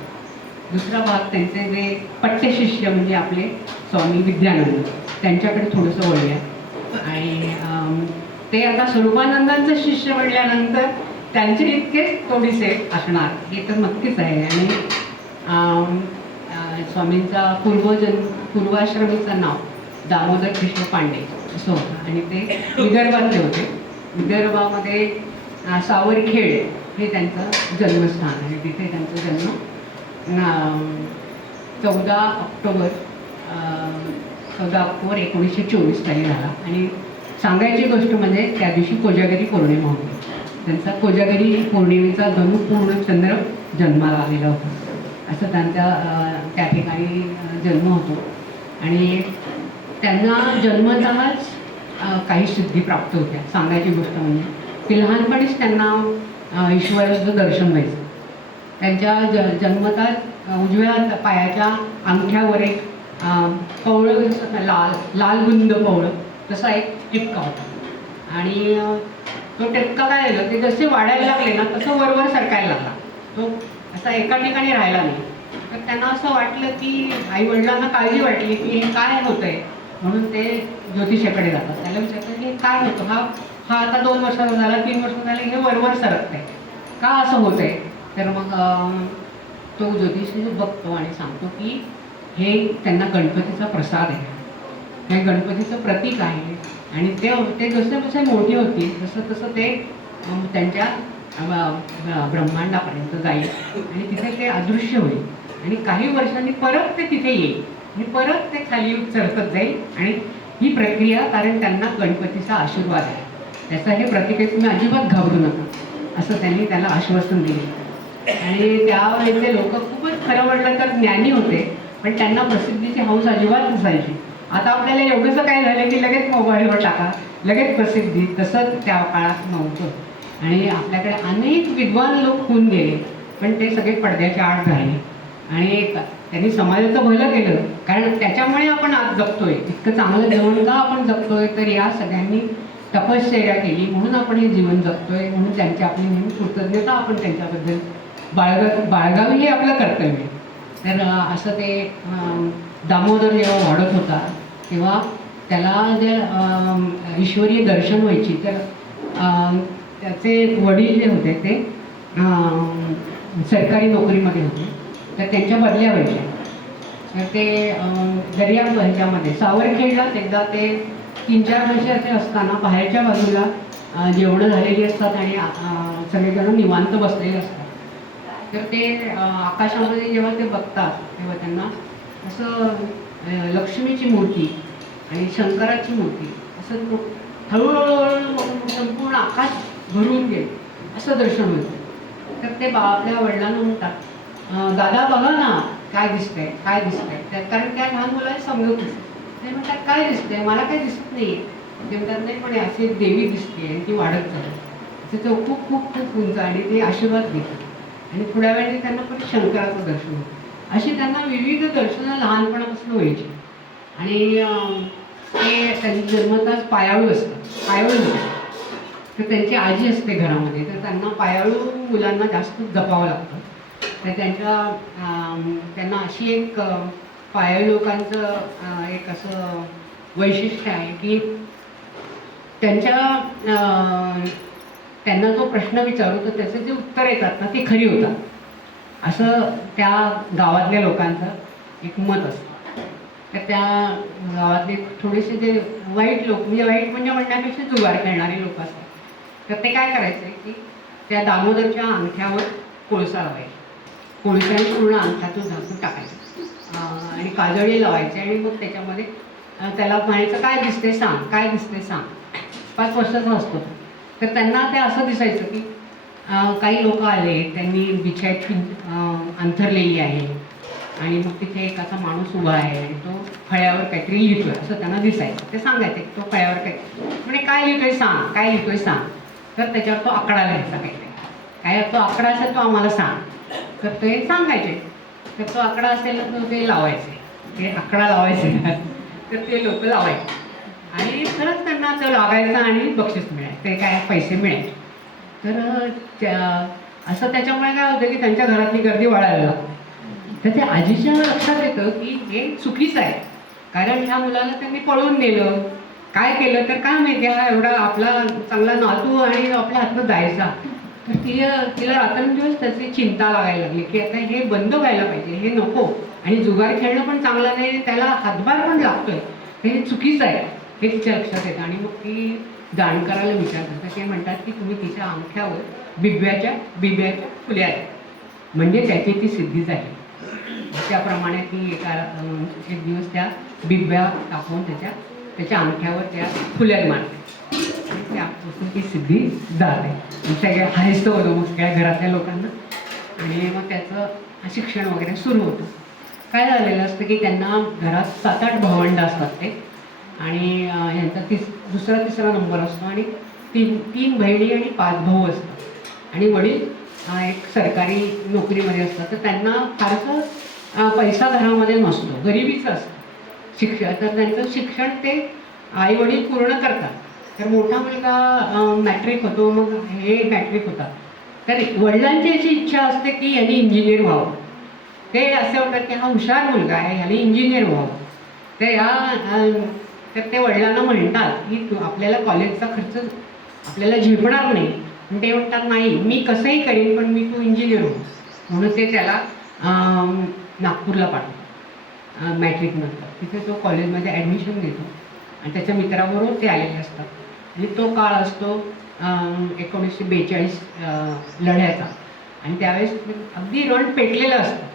दुसरा भाग त्यांचे जे पट्टशिष्य म्हणजे आपले स्वामी विद्यानंद त्यांच्याकडे थोडंसं वळूया. आणि ते आता स्वरूपानंदांचं शिष्य म्हणल्यानंतर त्यांचे इतकेच थोडीसे असणार हे तर नक्कीच आहे. आणि स्वामींचा पूर्वाश्रमीचं नाव दामोदर कृष्ण पांडे असं होतं आणि ते विदर्भातले होते. विदर्भामध्ये सावरखेड हे त्यांचं जन्मस्थान आणि तिथे त्यांचा जन्म 14 ऑक्टोबर 1924 साली झाला. आणि सांगायची गोष्ट म्हणजे त्या दिवशी कोजागरी पौर्णिमा होती. त्यांचा कोजागरी पौर्णिमेचा धनुपूर्ण चंद्र जन्माला आलेला होता. असं त्यांचा त्या ठिकाणी जन्म होतो. आणि त्यांना जन्मतःच काही सिद्धी प्राप्त होत्या. सांगायची गोष्ट म्हणजे की लहानपणीच त्यांना ईश्वराचं दर्शन व्हायचं. त्यांच्या जन्मतःच उजव्या पायाच्या अंगठ्यावर एक कवळं लाल बुंद कवळं तसा एक टिपका होता. आणि तो टिपका काय झालं ते जसे वाढायला लागले ना तसं वरवर सरकायला लागला. तो असा एका ठिकाणी राहिला नाही. तर त्यांना असं वाटलं की आई वडिलांना काळजी वाटली की हे काय होतंय, म्हणून ते ज्योतिषाकडे जातात. त्याला विचारतात हे काय होतं, हा हा आता 2 वर्षाचा झाला, 3 वर्ष झाले, हे वरवर सरकतंय, का असं होतंय? तर मग तो ज्योतिषी बघतो आणि सांगतो की हे त्यांना गणपतीचा प्रसाद आहे, हे गणपतीचं प्रतीक आहे. आणि ते जसे जसे मोठे होतील तसं तसं ते त्यांच्या ब्रह्मांडापर्यंत जाईल आणि तिथे ते अदृश्य होईल आणि काही वर्षांनी परत ते तिथे येईल आणि परत ते खाली चढतच जाईल. आणि ही प्रक्रिया, कारण त्यांना गणपतीचा आशीर्वाद आहे, त्याचं हे प्रतीक आहे, तुम्ही अजिबात घाबरू नका, असं त्यांनी त्याला आश्वासन दिले. आणि त्यावेळेचे लोक खूपच खरं म्हटलं तर ज्ञानी होते, पण त्यांना प्रसिद्धीची हौस अजिबात नसायची. आता आपल्याला एवढंसं काय झालं की लगेच मोबाईलवर टाका, लगेच प्रसिद्धी, तसंच त्या काळात नव्हतं. आणि आपल्याकडे अनेक विद्वान लोक होऊन गेले, पण ते सगळे पडद्याच्या आड झाले. आणि त्यांनी समाजाचं भलं केलं, कारण त्याच्यामुळे आपण आज जगतोय, इतकं चांगलं जीवन का आपण जगतोय, तर या सगळ्यांनी तपश्चर्या केली म्हणून आपण हे जीवन जगतोय. म्हणून त्यांची आपली नेहमी कृतज्ञता आपण त्यांच्याबद्दल बाळगावी, हे आपलं कर्तव्य आहे. तर असं ते दामोदर जेव्हा वाढत होता तेव्हा त्याला जे ईश्वरीय दर्शन व्हायची, तर त्याचे वडील जे होते ते सरकारी नोकरीमध्ये होते, तर त्यांच्या बदल्या व्हायच्या. तर ते दर्या ह्याच्यामध्ये सावरखेडलाच एकदा ते 3-4 वर्षाचे असताना बाहेरच्या बाजूला जेवणं झालेली असतात आणि सगळेजण निवांत बसलेले असतात. तर ते आकाशामध्ये जेव्हा ते बघतात तेव्हा त्यांना असं लक्ष्मीची मूर्ती आणि शंकराची मूर्ती असं हळूहळू संपूर्ण आकाश भरून गेले असं दर्शन होतं. तर ते आपल्या वडिलांना म्हणतात, दादा बघा ना काय दिसतंय, काय दिसतंय. कारण त्या लहान मुलाला समजत नसते. ते म्हणतात काय दिसतंय, मला काय दिसत नाही. ते म्हणतात नाही, पण अशी एक देवी दिसते आणि ती वाढत जाते, तिचं खूप खूप खूप उंच, आणि ते आशीर्वाद देतात. आणि थोड्या वेळाने त्यांना पण शंकराचं दर्शन होतं. अशी त्यांना विविध दर्शनं लहानपणापासून व्हायची. आणि ते त्यांची जन्मताच पायाळू असतात, पायाळू होते. तर त्यांची आजी असते घरामध्ये, तर त्यांना पायाळू मुलांना जास्त जपावं लागतं. तर त्यांना अशी एक पायाळू लोकांचं एक असं वैशिष्ट्य आहे की त्यांना जो प्रश्न विचारू तर त्याचे जे उत्तर येतात ना ती खरी होतात, असं त्या गावातल्या लोकांचं एक मत असतं. तर त्या गावातले थोडेसे जे वाईट लोक, म्हणजे वाईट म्हणजे म्हणण्यापेक्षा जुगार खेळणारे लोक असतात, तर ते काय करायचे की त्या दामोदरच्या अंगठ्यावर कोळसा लावायचे, कोळशाने पूर्ण अंगठ्यातून झाकून टाकायचं आणि काजळी लावायचे. आणि मग त्याच्यामध्ये त्याला म्हणायचं काय दिसते सांग, काय दिसते सांग. 5 वर्षाचा असतो. तर त्यांना ते असं दिसायचं की काही लोक आले, त्यांनी बिछायची अंथरलेली आहे आणि मग तिथे एक असा माणूस उभा आहे आणि तो फळ्यावर काहीतरी लिहितोय असं त्यांना दिसायचं. ते सांगायचे तो फळ्यावर काही म्हणजे काय लिहितोय सांग, काय लिहितोय सांग. तर त्याच्यावर तो आकडा लिहायचा, काहीतरी काय तो आकडा असेल तो आम्हाला सांग. तर ते सांगायचे. तर तो आकडा असेल तर ते लावायचे, ते आकडा लावायचे तर ते लोक लावायचे आणि खरंच त्यांना तो लागायचा आणि बक्षीस मिळायचं, ते काय पैसे मिळायचे. तर असं त्याच्यामुळे काय होतं की त्यांच्या घरातली गर्दी वाढायला लागते. तर ते आजीच्या लक्षात येतं की हे चुकीचं आहे, कारण ह्या मुलाला त्यांनी पळून नेलं, काय केलं तर काय माहिती, हा एवढा आपला चांगला नातू आणि आपल्या हातनं जायचा. तर तिला रात्रंदिवस त्याची चिंता लागायला लागली की आता हे बंद व्हायला पाहिजे, हे नको. आणि जुगार खेळणं पण चांगलं नाही, त्याला हातभार पण लागतोय, हे चुकीचं आहे, हे तिच्या लक्षात येतं. आणि मग ती जाणकाराला विचारतात, तर ते म्हणतात की तुम्ही तिच्या अंगठ्यावर बिब्याच्या फुल्या आहेत, म्हणजे त्याची ती सिद्धी झाली. त्याप्रमाणे ती एक दिवस त्या बिब्या टाकून त्याच्या अंगठ्यावर त्या फुल्या मारते आणि त्यापासून ती सिद्धी जाते. सगळ्या हायस्त होतं मग सगळ्या घरातल्या लोकांना. आणि मग त्याचं शिक्षण वगैरे सुरू होतं. काय झालेलं असतं की त्यांना घरात 7-8 भावंड असतात ते, आणि यांचा दुसरा तिसरा नंबर असतो, आणि 3 बहिणी आणि 5 भाऊ असतात. आणि वडील एक सरकारी नोकरीमध्ये असतात. तर त्यांना फारसं पैसा घरामध्ये नसतो, गरिबीचं असतं शिक्षण. तर त्यांचं शिक्षण ते आई वडील पूर्ण करतात. तर मोठा मुलगा मॅट्रिक होतो, मग हे मॅट्रिक होतात. तर वडिलांची अशी इच्छा असते की यांनी इंजिनियर व्हावं. ते असे होतात की हा हुशार मुलगा आहे, ह्याला इंजिनियर व्हावं. तर ते वडिलांना म्हणतात की तू आपल्याला कॉलेजचा खर्च आपल्याला झेपणार नाही. पण ते म्हणतात नाही, मी कसंही करीन पण मी तू इंजिनियर हो. म्हणून ते त्याला नागपूरला पाठवतात मॅट्रिकनंतर. तिथे तो कॉलेजमध्ये ॲडमिशन घेतो आणि त्याच्या मित्राबरोबर ते आलेले असतात. आणि तो काळ असतो 1942 लढ्याचा. आणि त्यावेळेस अगदी रण पेटलेलं असतं.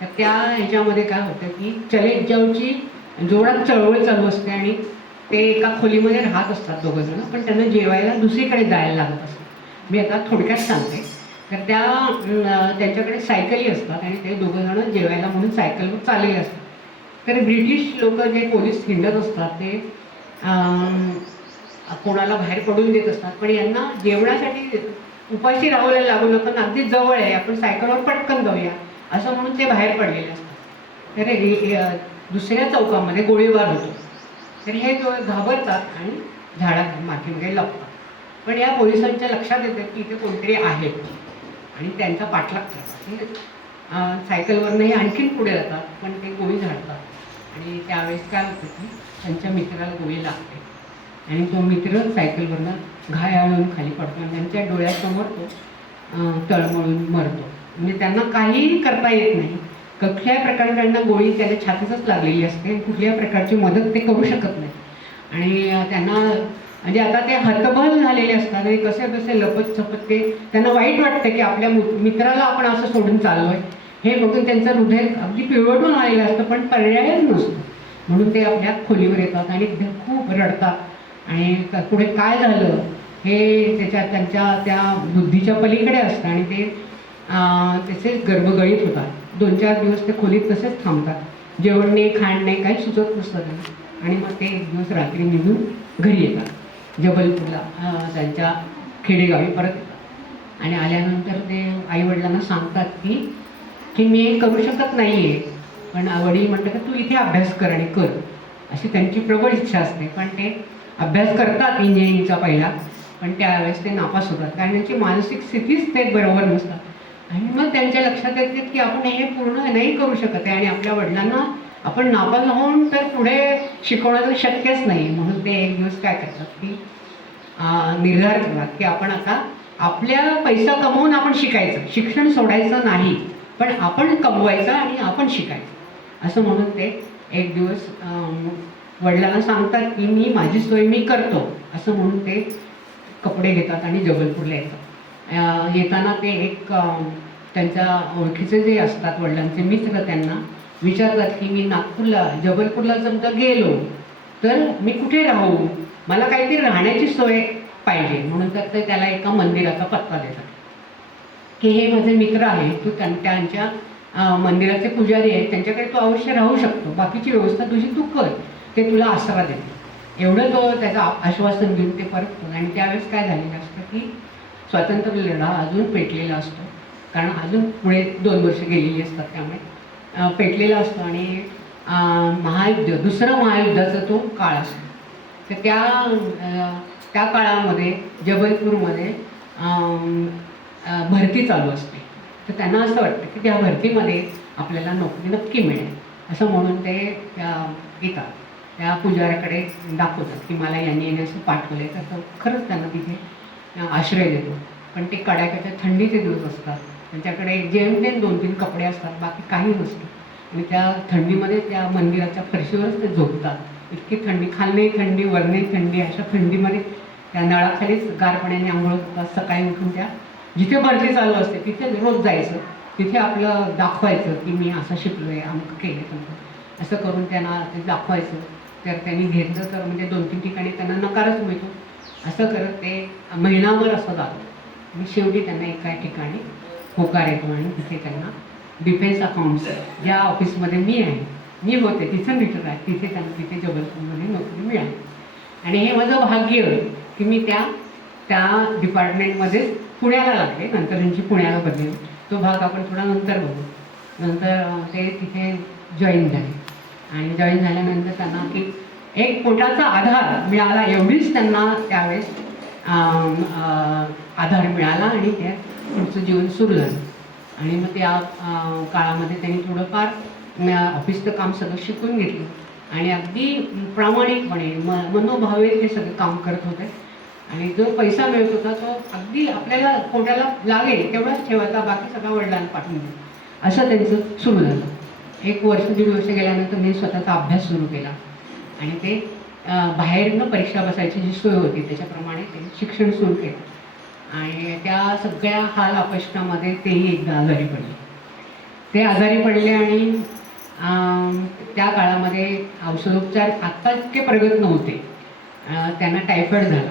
तर त्या ह्याच्यामध्ये काय होतं की चले जाऊची जोरात चळवळ चालू असते आणि ते एका खोलीमध्ये राहत असतात दोघंजणं, पण त्यांना जेवायला दुसरीकडे जायला लागत असतं. मी आता थोडक्यात सांगते. तर त्यांच्याकडे सायकली असतात आणि ते दोघंजणं जेवायला म्हणून सायकलवर चाललेले असतात. तर ब्रिटिश लोक जे पोलीस हिंडत असतात ते कोणाला बाहेर पडून देत असतात, पण यांना जेवणासाठी उपाशी राहायला लागू नका, अगदी जवळ आहे, आपण सायकलवर पटकन जाऊया असं म्हणून ते बाहेर पडलेले असतात. तर दुसऱ्या चौकामध्ये गोळीबार होतो. तर हे घाबरतात आणि झाडात मातीमध्ये लपतात. पण या पोलिसांच्या लक्षात येतं की इथे कोणतरी आहेत आणि त्यांचा पाठलाग करतात. सायकलवरनं हे आणखीन पुढे जातात, पण ते गोळी झाडतात आणि त्यावेळेस काय होतं की त्यांच्या मित्राला गोळी लागते आणि तो मित्र सायकलवरनं घायाळून खाली पडतो आणि त्यांच्या डोळ्यासमोर तो तळमळून मरतो. म्हणजे त्यांना काहीही करता येत नाही. कुठल्याही प्रकारे त्यांना गोळी त्याच्या छातीतच लागलेली असते. कुठल्याही प्रकारची मदत ते करू शकत नाही आणि त्यांना म्हणजे आता ते हतबल झालेले असतात आणि कसे कसे लपत छपत ते त्यांना वाईट वाटतं की आपल्या मित्राला आपण असं सोडून चाललोय. हे बघून त्यांचं हृदय अगदी पिळवटून आलेलं असतं, पण पर्यायच नसतो. म्हणून ते आपल्या खोलीवर येतात आणि खूप रडतात आणि पुढे काय झालं हे त्यांच्या त्या बुद्धीच्या पलीकडे असतं आणि ते त्याचे गर्भगळीत होतात. 2-4 दिवस ते खोलीत तसेच थांबतात. जेवण नाही, खाण नाही, काही सुचत नसतं त्यांना. आणि मग ते एक दिवस रात्री निघून घरी येतात जबलपूरला, त्यांच्या खेडेगावी परत येतात. आणि आल्यानंतर ते आईवडिलांना सांगतात की मी हे करू शकत नाही आहे. पण वडील म्हणतात की तू इथे अभ्यास कर आणि कर, अशी त्यांची प्रबळ इच्छा असते. पण ते अभ्यास करतात इंजिनिअरिंगचा पहिला, पण त्यावेळेस ते नापास होतात कारण त्यांची मानसिक स्थितीच ते बरोबर नसतात. आणि मग त्यांच्या लक्षात येते की आपण हे पूर्ण नाही करू शकत आहे आणि आपल्या वडिलांना आपण नापास होऊन तर पुढे शिकवणं शक्यच नाही. म्हणून ते एक दिवस काय करतात की निर्धार करतात की आपण आता आपल्या पैसा कमवून आपण शिकायचं, शिक्षण सोडायचं नाही, पण आपण कमवायचं आणि आपण शिकायचं असं म्हणून ते एक दिवस वडिलांना सांगतात की माझी सोय मी करतो असं म्हणून ते कपडे घेतात आणि जबलपूरला येतात. येताना ते एक त्यांच्या ओळखीचे जे असतात वडिलांचे मित्र त्यांना विचारतात की मी नागपूरला जबलपूरला समजा गेलो तर मी कुठे राहू, मला काहीतरी राहण्याची सोय पाहिजे. म्हणून तर ते त्याला एका मंदिराचा पत्ता देतात की हे माझे मित्र आहे, तू त्यांच्या मंदिराचे पुजारी आहेत, त्यांच्याकडे तू अवश्य राहू शकतो, बाकीची व्यवस्था तुझी तू कर, ते तुला आसरा देते. एवढं तो त्याचं आश्वासन देऊन ते परत. आणि त्यावेळेस काय झालेलं असतं की स्वातंत्र्य लढा अजून पेटलेला असतो, कारण अजून पुढे 2 वर्ष गेलेली असतात, त्यामुळे पेटलेला असतो. आणि महायुद्ध, दुसरं महायुद्धाचा तो काळ असतो. तर त्या काळामध्ये जबलपूरमध्ये भरती चालू असते. तर त्यांना असं वाटतं की त्या भरतीमध्ये आपल्याला नोकरी नक्की मिळेल असं म्हणून ते येतात. त्या पुजाऱ्याकडे दाखवतात की मला यांनी असं पाठवलं आहे. तर तो खरंच त्यांना तिथे आश्रय देतो. पण ते कडाक्याच्या थंडीचे दिवस असतात, त्यांच्याकडे जेमतेम 2-3 कपडे असतात, बाकी काही नसतं. आणि त्या थंडीमध्ये त्या मंदिराच्या फरशीवरच ते झोपतात. इतकी थंडी, खालनंही थंडी वरनंही थंडी, अशा थंडीमध्ये त्या नळाखालीच गार पाण्याने आंघोळ करतात. सकाळी उठून त्या जिथे भरती चालू असते तिथे रोज जायचं, तिथे आपलं दाखवायचं की मी असं शिकलो आहे, अमुक केलं तुमचं, असं करून त्यांना ते दाखवायचं. तर त्यांनी घेतलं तर म्हणजे 2-3 ठिकाणी त्यांना नकारच मिळतो. असं करत ते महिनाभर असं जातं. आणि शेवटी त्यांना एका ठिकाणी होकार येतो आणि तिथे त्यांना डिफेन्स अकाउंट्स ज्या ऑफिसमध्ये मी होते तिथं मीटर आहे, तिथे त्यांना तिथे जबलपूरमध्ये नोकरी मिळाली. आणि हे माझं भाग्य की मी त्या डिपार्टमेंटमध्ये पुण्याला लागले. नंतर त्यांची पुण्याला बदलली, तो भाग आपण थोडा नंतर बघू. नंतर ते तिथे जॉईन झाले आणि जॉईन झाल्यानंतर त्यांना की एक पोटाचा आधार मिळाला, एवढीच त्यांना त्यावेळेस आधार मिळाला आणि त्या पुढचं जीवन सुरू झालं. आणि मग त्या काळामध्ये त्यांनी थोडंफार ऑफिसचं काम सगळं शिकून घेतलं आणि अगदी प्रामाणिकपणे मनोभावे ते सगळं काम करत होते. आणि जो पैसा मिळत होता तो अगदी आपल्याला पोटाला लागेल तेवढाच ठेवायचा, बाकी सगळा वडिलांना पाठवून द्यायचा. असं त्यांचं सुरू झालं. 1 वर्ष 1.5 वर्ष गेल्यानंतर मी स्वतःचा अभ्यास सुरू केला आणि ते बाहेरनं परीक्षा बसायची जी सोय होती त्याच्याप्रमाणे ते शिक्षण सुरू केलं. आणि त्या सगळ्या हाल अपयशामध्ये तेही एकदा आजारी पडले. ते आजारी पडले आणि त्या काळामध्ये औषधोपचार आत्ता इतके प्रगत नव्हते. त्यांना टायफॉईड झाला.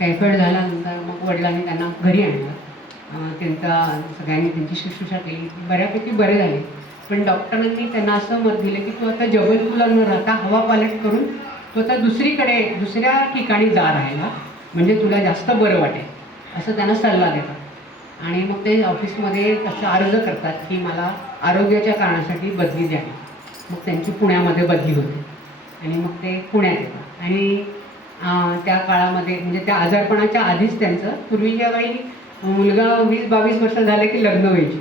टायफॉईड झाल्यानंतर मग वडिलांनी त्यांना घरी आणलं. त्यांचा सगळ्यांनी त्यांची शुश्रूषा केली. बऱ्यापैकी बरे झाले. पण डॉक्टरांनी त्यांना असं मत दिलं की तू आता जबलपूरला न राहता हवा पालट करून तू आता दुसऱ्या ठिकाणी जा राहायला, म्हणजे तुला जास्त बरं वाटेल, असं त्यांना सल्ला देतात. आणि मग ते ऑफिसमध्ये असं अर्ज करतात की मला आरोग्याच्या कारणासाठी बदली द्यावी. मग त्यांची पुण्यामध्ये बदली होते आणि मग ते पुण्यात येतात. आणि त्या काळामध्ये म्हणजे त्या आजारपणाच्या आधीच त्यांचं पूर्वीच्या काळी मुलगा 20-22 वर्ष झाले की लग्न व्हायची,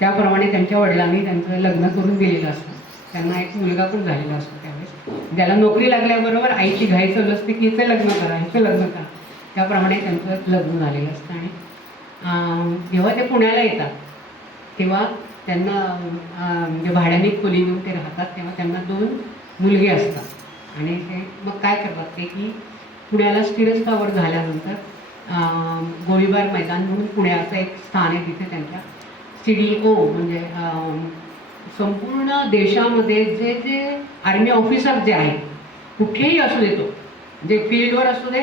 त्याप्रमाणे त्यांच्या वडिलांनी त्यांचं लग्न करून दिलेलं असतं. त्यांना एक मुलगा पण झालेला असतो त्यावेळेस. ज्याला नोकरी लागल्याबरोबर आईची घाई चालू असते की हिचं लग्न करा, हिचं लग्न करा, त्याप्रमाणे त्यांचं लग्न झालेलं असतं. आणि जेव्हा ते पुण्याला येतात तेव्हा त्यांना म्हणजे भाड्याने खोली घेऊन ते राहतात. तेव्हा त्यांना 2 मुलगे असतात. आणि ते मग काय करतात ते की पुण्याला स्थिरस्थावर झाल्यानंतर गोळीबार मैदान म्हणून पुण्याचं एक स्थान आहे, तिथे त्यांच्या CDO म्हणजे संपूर्ण देशामध्ये जे आर्मी ऑफिसर जे आहेत कुठेही असू दे, तो म्हणजे फील्डवर असू दे,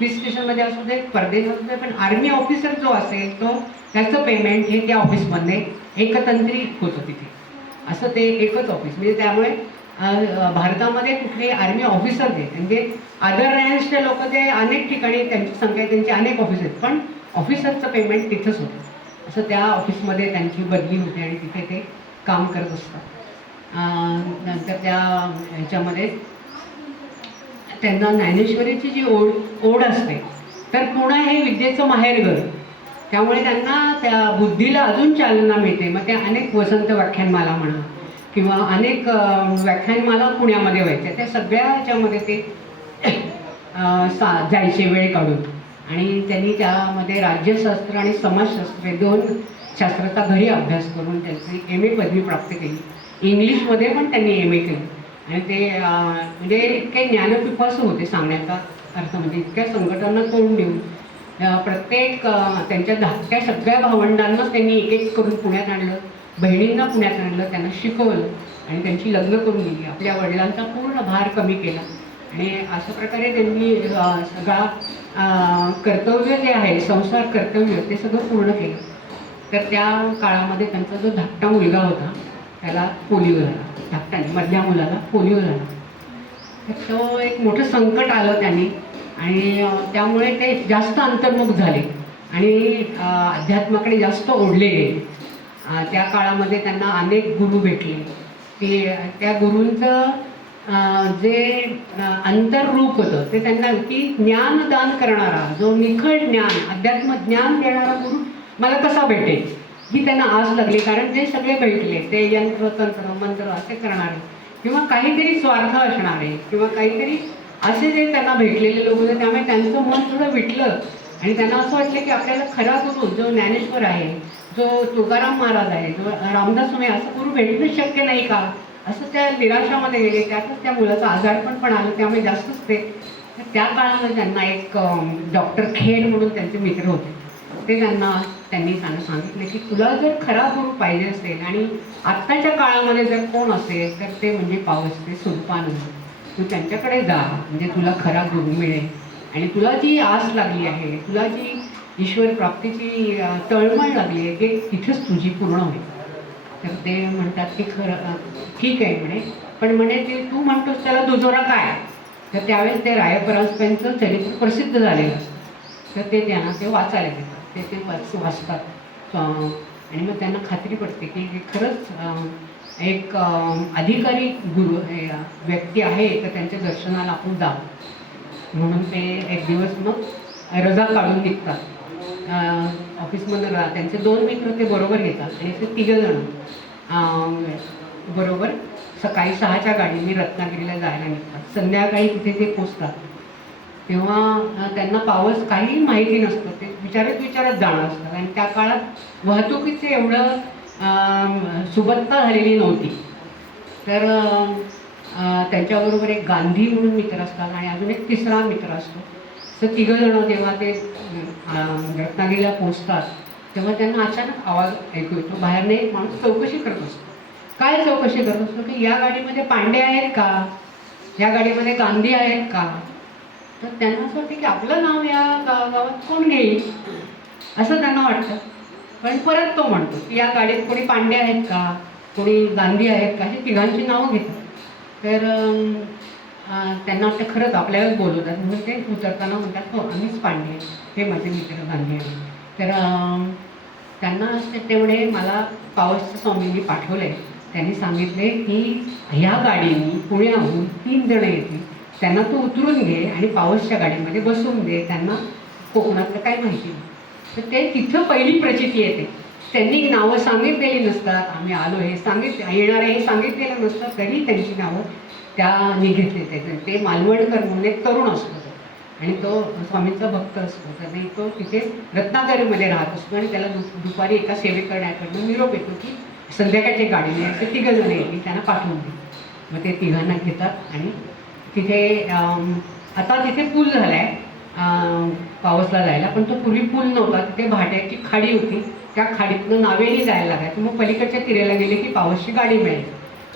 पीस स्टेशनमध्ये असू दे, परदेशात असू दे, पण आर्मी ऑफिसर जो असेल तो त्याचं पेमेंट हे त्या ऑफिसमध्ये एकत्रित होतं तिथे. असं ते एकच ऑफिस म्हणजे त्यामुळे भारतामध्ये कुठले आर्मी ऑफिसर जे म्हणजे अदर रँक्सचे लोक जे अनेक ठिकाणी त्यांची संख्या त्यांचे अनेक ऑफिस आहेत, पण ऑफिसरचं पेमेंट तिथंच होतं. असं त्या ऑफिसमध्ये त्यांची बदली होते आणि तिथे ते काम करत असतात. नंतर त्या ह्याच्यामध्ये त्यांना ज्ञानेश्वरीची जी ओढ असते, तर पुणे हे विद्येचं माहेरघर, त्यामुळे त्यांना त्या बुद्धीला अजून चालना मिळते. मग त्या अनेक वसंत व्याख्यानमाला म्हणा किंवा अनेक व्याख्यानमाला पुण्यामध्ये व्हायच्या, त्या सगळ्या ह्याच्यामध्ये ते जायचे वेळ काढून. आणि त्यांनी त्यामध्ये राज्यशास्त्र आणि समाजशास्त्र हे 2 शास्त्राचा घरी अभ्यास करून त्यांची MA पदवी प्राप्त केली. इंग्लिशमध्ये पण त्यांनी MA केली. आणि ते म्हणजे इतके ज्ञानपिपासू होते सांगण्याचा अर्थ, म्हणजे इतक्या संकटांना तोंड देऊन प्रत्येक त्यांच्या धाकट्या सगळ्या भावंडांना त्यांनी एक करून पुण्यात आणलं, बहिणींना पुण्यात आणलं, त्यांना शिकवलं आणि त्यांची लग्न करून दिली. आपल्या वडिलांचा पूर्ण भार कमी केला आणि अशा प्रकारे त्यांनी सगळा कर्तव्य जे आहे, संसार कर्तव्य, ते सगळं पूर्ण केलं. तर त्या काळामध्ये त्यांचा जो धाकटा मुलगा होता त्याला पोलिओ झाला. धाकट्याने मधल्या मुलाला पोलिओ झाला. तर तो एक मोठं संकट आलं त्यांनी आणि त्यामुळे ते जास्त अंतर्मुख झाले आणि अध्यात्माकडे जास्त ओढले गेले. त्या काळामध्ये त्यांना अनेक गुरु भेटले. ते त्या गुरूंचं जे अंतर्रूप होतं ते त्यांना की ज्ञानदान करणारा, जो निखळ ज्ञान अध्यात्म ज्ञान देणारा गुरु मला कसा भेटेल ही त्यांना आस लागली. कारण जे सगळे भेटले ते यंत्र तंत्र मंत्र असे करणारे किंवा काहीतरी स्वार्थ असणारे किंवा काहीतरी असे जे त्यांना भेटलेले लोक होते, त्यामुळे त्यांचं मन थोडं विटलं आणि त्यांना असं वाटलं की आपल्याला खरा गुरु जो ज्ञानेश्वर आहे, जो तुकाराम महाराज आहे, जो रामदास स्वामी, असं गुरु भेटणं शक्य नाही का, असं त्या निराशामध्ये गेले. त्यातच त्या मुलाचं आजारपण पण आलं, त्यामुळे जास्तच ते. तर त्या काळामध्ये त्यांना एक डॉक्टर खेर म्हणून त्यांचे मित्र होते, ते त्यांनी सांगितलं की तुला जर खरा गुरु पाहिजे असेल आणि आत्ताच्या काळामध्ये जर कोण असेल तर ते म्हणजे पावसते स्वरूपानंद. तू त्यांच्याकडे जा, म्हणजे तुला खरा गुरु मिळेल आणि तुला जी आस लागली आहे, तुला जी ईश्वर प्राप्तीची तळमळ लागली आहे, ते तिथंच तुझी पूर्ण होईल. तर ते म्हणतात की खरं ठीक आहे म्हणे, पण म्हणे ते तू म्हणतोस त्याला दुजोरा काय. तर त्यावेळेस ते रायपरांचं चरित्र प्रसिद्ध झालेलं असतं, तर ते त्यांना ते वाचायला देतात. ते वाचतात आणि मग त्यांना खात्री पडते की खरंच एक अधिकारी गुरु व्यक्ती आहे, तर त्यांच्या दर्शनाला आपण जावं. म्हणून ते एक दिवस मग रजा काढून निघतात ऑफिसमधून त्यांचे 2 मित्र ते बरोबर घेतात आणि ते 3 जण बरोबर सकाळी 6च्या गाडीने रत्नागिरीला जायला निघतात. संध्याकाळी तिथे ते पोचतात. तेव्हा त्यांना पावस काही माहिती नसतं. ते विचारत जाणं असतं आणि त्या काळात वाहतुकीचे एवढं सुबत्ता झालेली नव्हती. तर त्यांच्याबरोबर एक गांधी म्हणून मित्र असतात आणि अजून एक तिसरा मित्र असतो. तर 3 जण जेव्हा ते रत्नागिरीला पोचतात तेव्हा त्यांना अचानक आवाज ऐकू येतो. बाहेरने एक माणूस चौकशी करत असतो. काय चौकशी करत असतो की या गाडीमध्ये पांडे आहेत का, या गाडीमध्ये गांधी आहेत का. तर त्यांना असं वाटतं की आपलं नाव या गावात कोण घेईल असं त्यांना वाटतं. पण परत तो म्हणतो की या गाडीत कोणी पांडे आहेत का, कोणी गांधी आहेत का, अशी तिघांची नावं घेतात. तर त्यांना वाटतं खरंच आपल्यालाच बोलवतात म्हणून ते उतरताना म्हणतात हो आम्हीच पांडे आहे, हे माझे मित्र गांधी आहे. तर त्यांना तेवढे मला पावसच्या स्वामींनी पाठवलं आहे. त्यांनी सांगितले की ह्या गाडीने पुण्याहून 3 जण येतील, त्यांना तू उतरून घे आणि पावसच्या गाडीमध्ये बसवून दे. त्यांना कोकणातलं काय माहिती नाही. तर ते तिथं पहिली प्रचिती येते. त्यांनी नावं सांगितलेली नसतात, आम्ही आलो हे येणारे हे सांगितलेलं नसतं, तरी त्यांची नावं त्यांनी घेतले. ते मालवणकर म्हणून एक तरुण असतो आणि तो स्वामींचा भक्त असतो. तर तो तिथे रत्नागिरीमध्ये राहत असतो आणि त्याला दुपारी एका सेवेकरण्याकडून निरोप येतो की संध्याकाळच्या गाडीने असे 3 जण येतील, त्यांना पाठवून दे. मग ते 3घांना घेतात आणि तिथे आता तिथे पूल झाला आहे पावसला जायला, पण तो पूर्वी पूल नव्हता. तिथे भाट्याची खाडी होती, त्या खाडीतनं नावेने जायला लागायचं. मग पलीकडच्या तिरेला गेले की पावसची गाडी मिळायची.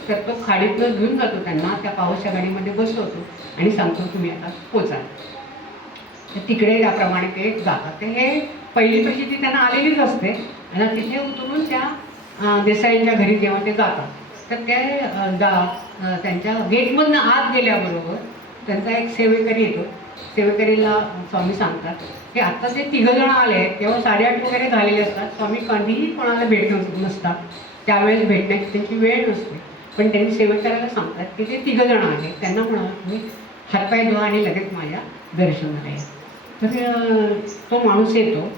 तर तो खाडीतनं घेऊन जातो त्यांना, त्या पावसच्या गाडीमध्ये बसवतो आणि सांगतो तुम्ही आता पोचा. तर तिकडे त्याप्रमाणे ते जातात. ते हे पहिली प्रचिती त्यांना आलेलीच असते आणि तिथे उतरून त्या देसाईंच्या घरी जेव्हा ते जातात तर ते त्यांच्या गेटमधनं आत गेल्याबरोबर त्यांचा एक सेवेकरी येतो. सेवेकरीला स्वामी सांगतात की आत्ता जे 3 जण आले आहेत तेव्हा 8:30 वगैरे झालेले असतात. स्वामी कधीही कोणाला भेटत नसतात, त्यावेळेस भेटण्याची त्यांची वेळ नसते. पण त्यांनी सेवेकऱ्याला सांगतात की ते 3 जण आहेत, त्यांना म्हणा तुम्ही हातपाय धुवा आणि लगेच माझ्या दर्शनाला या. तर तो माणूस येतो,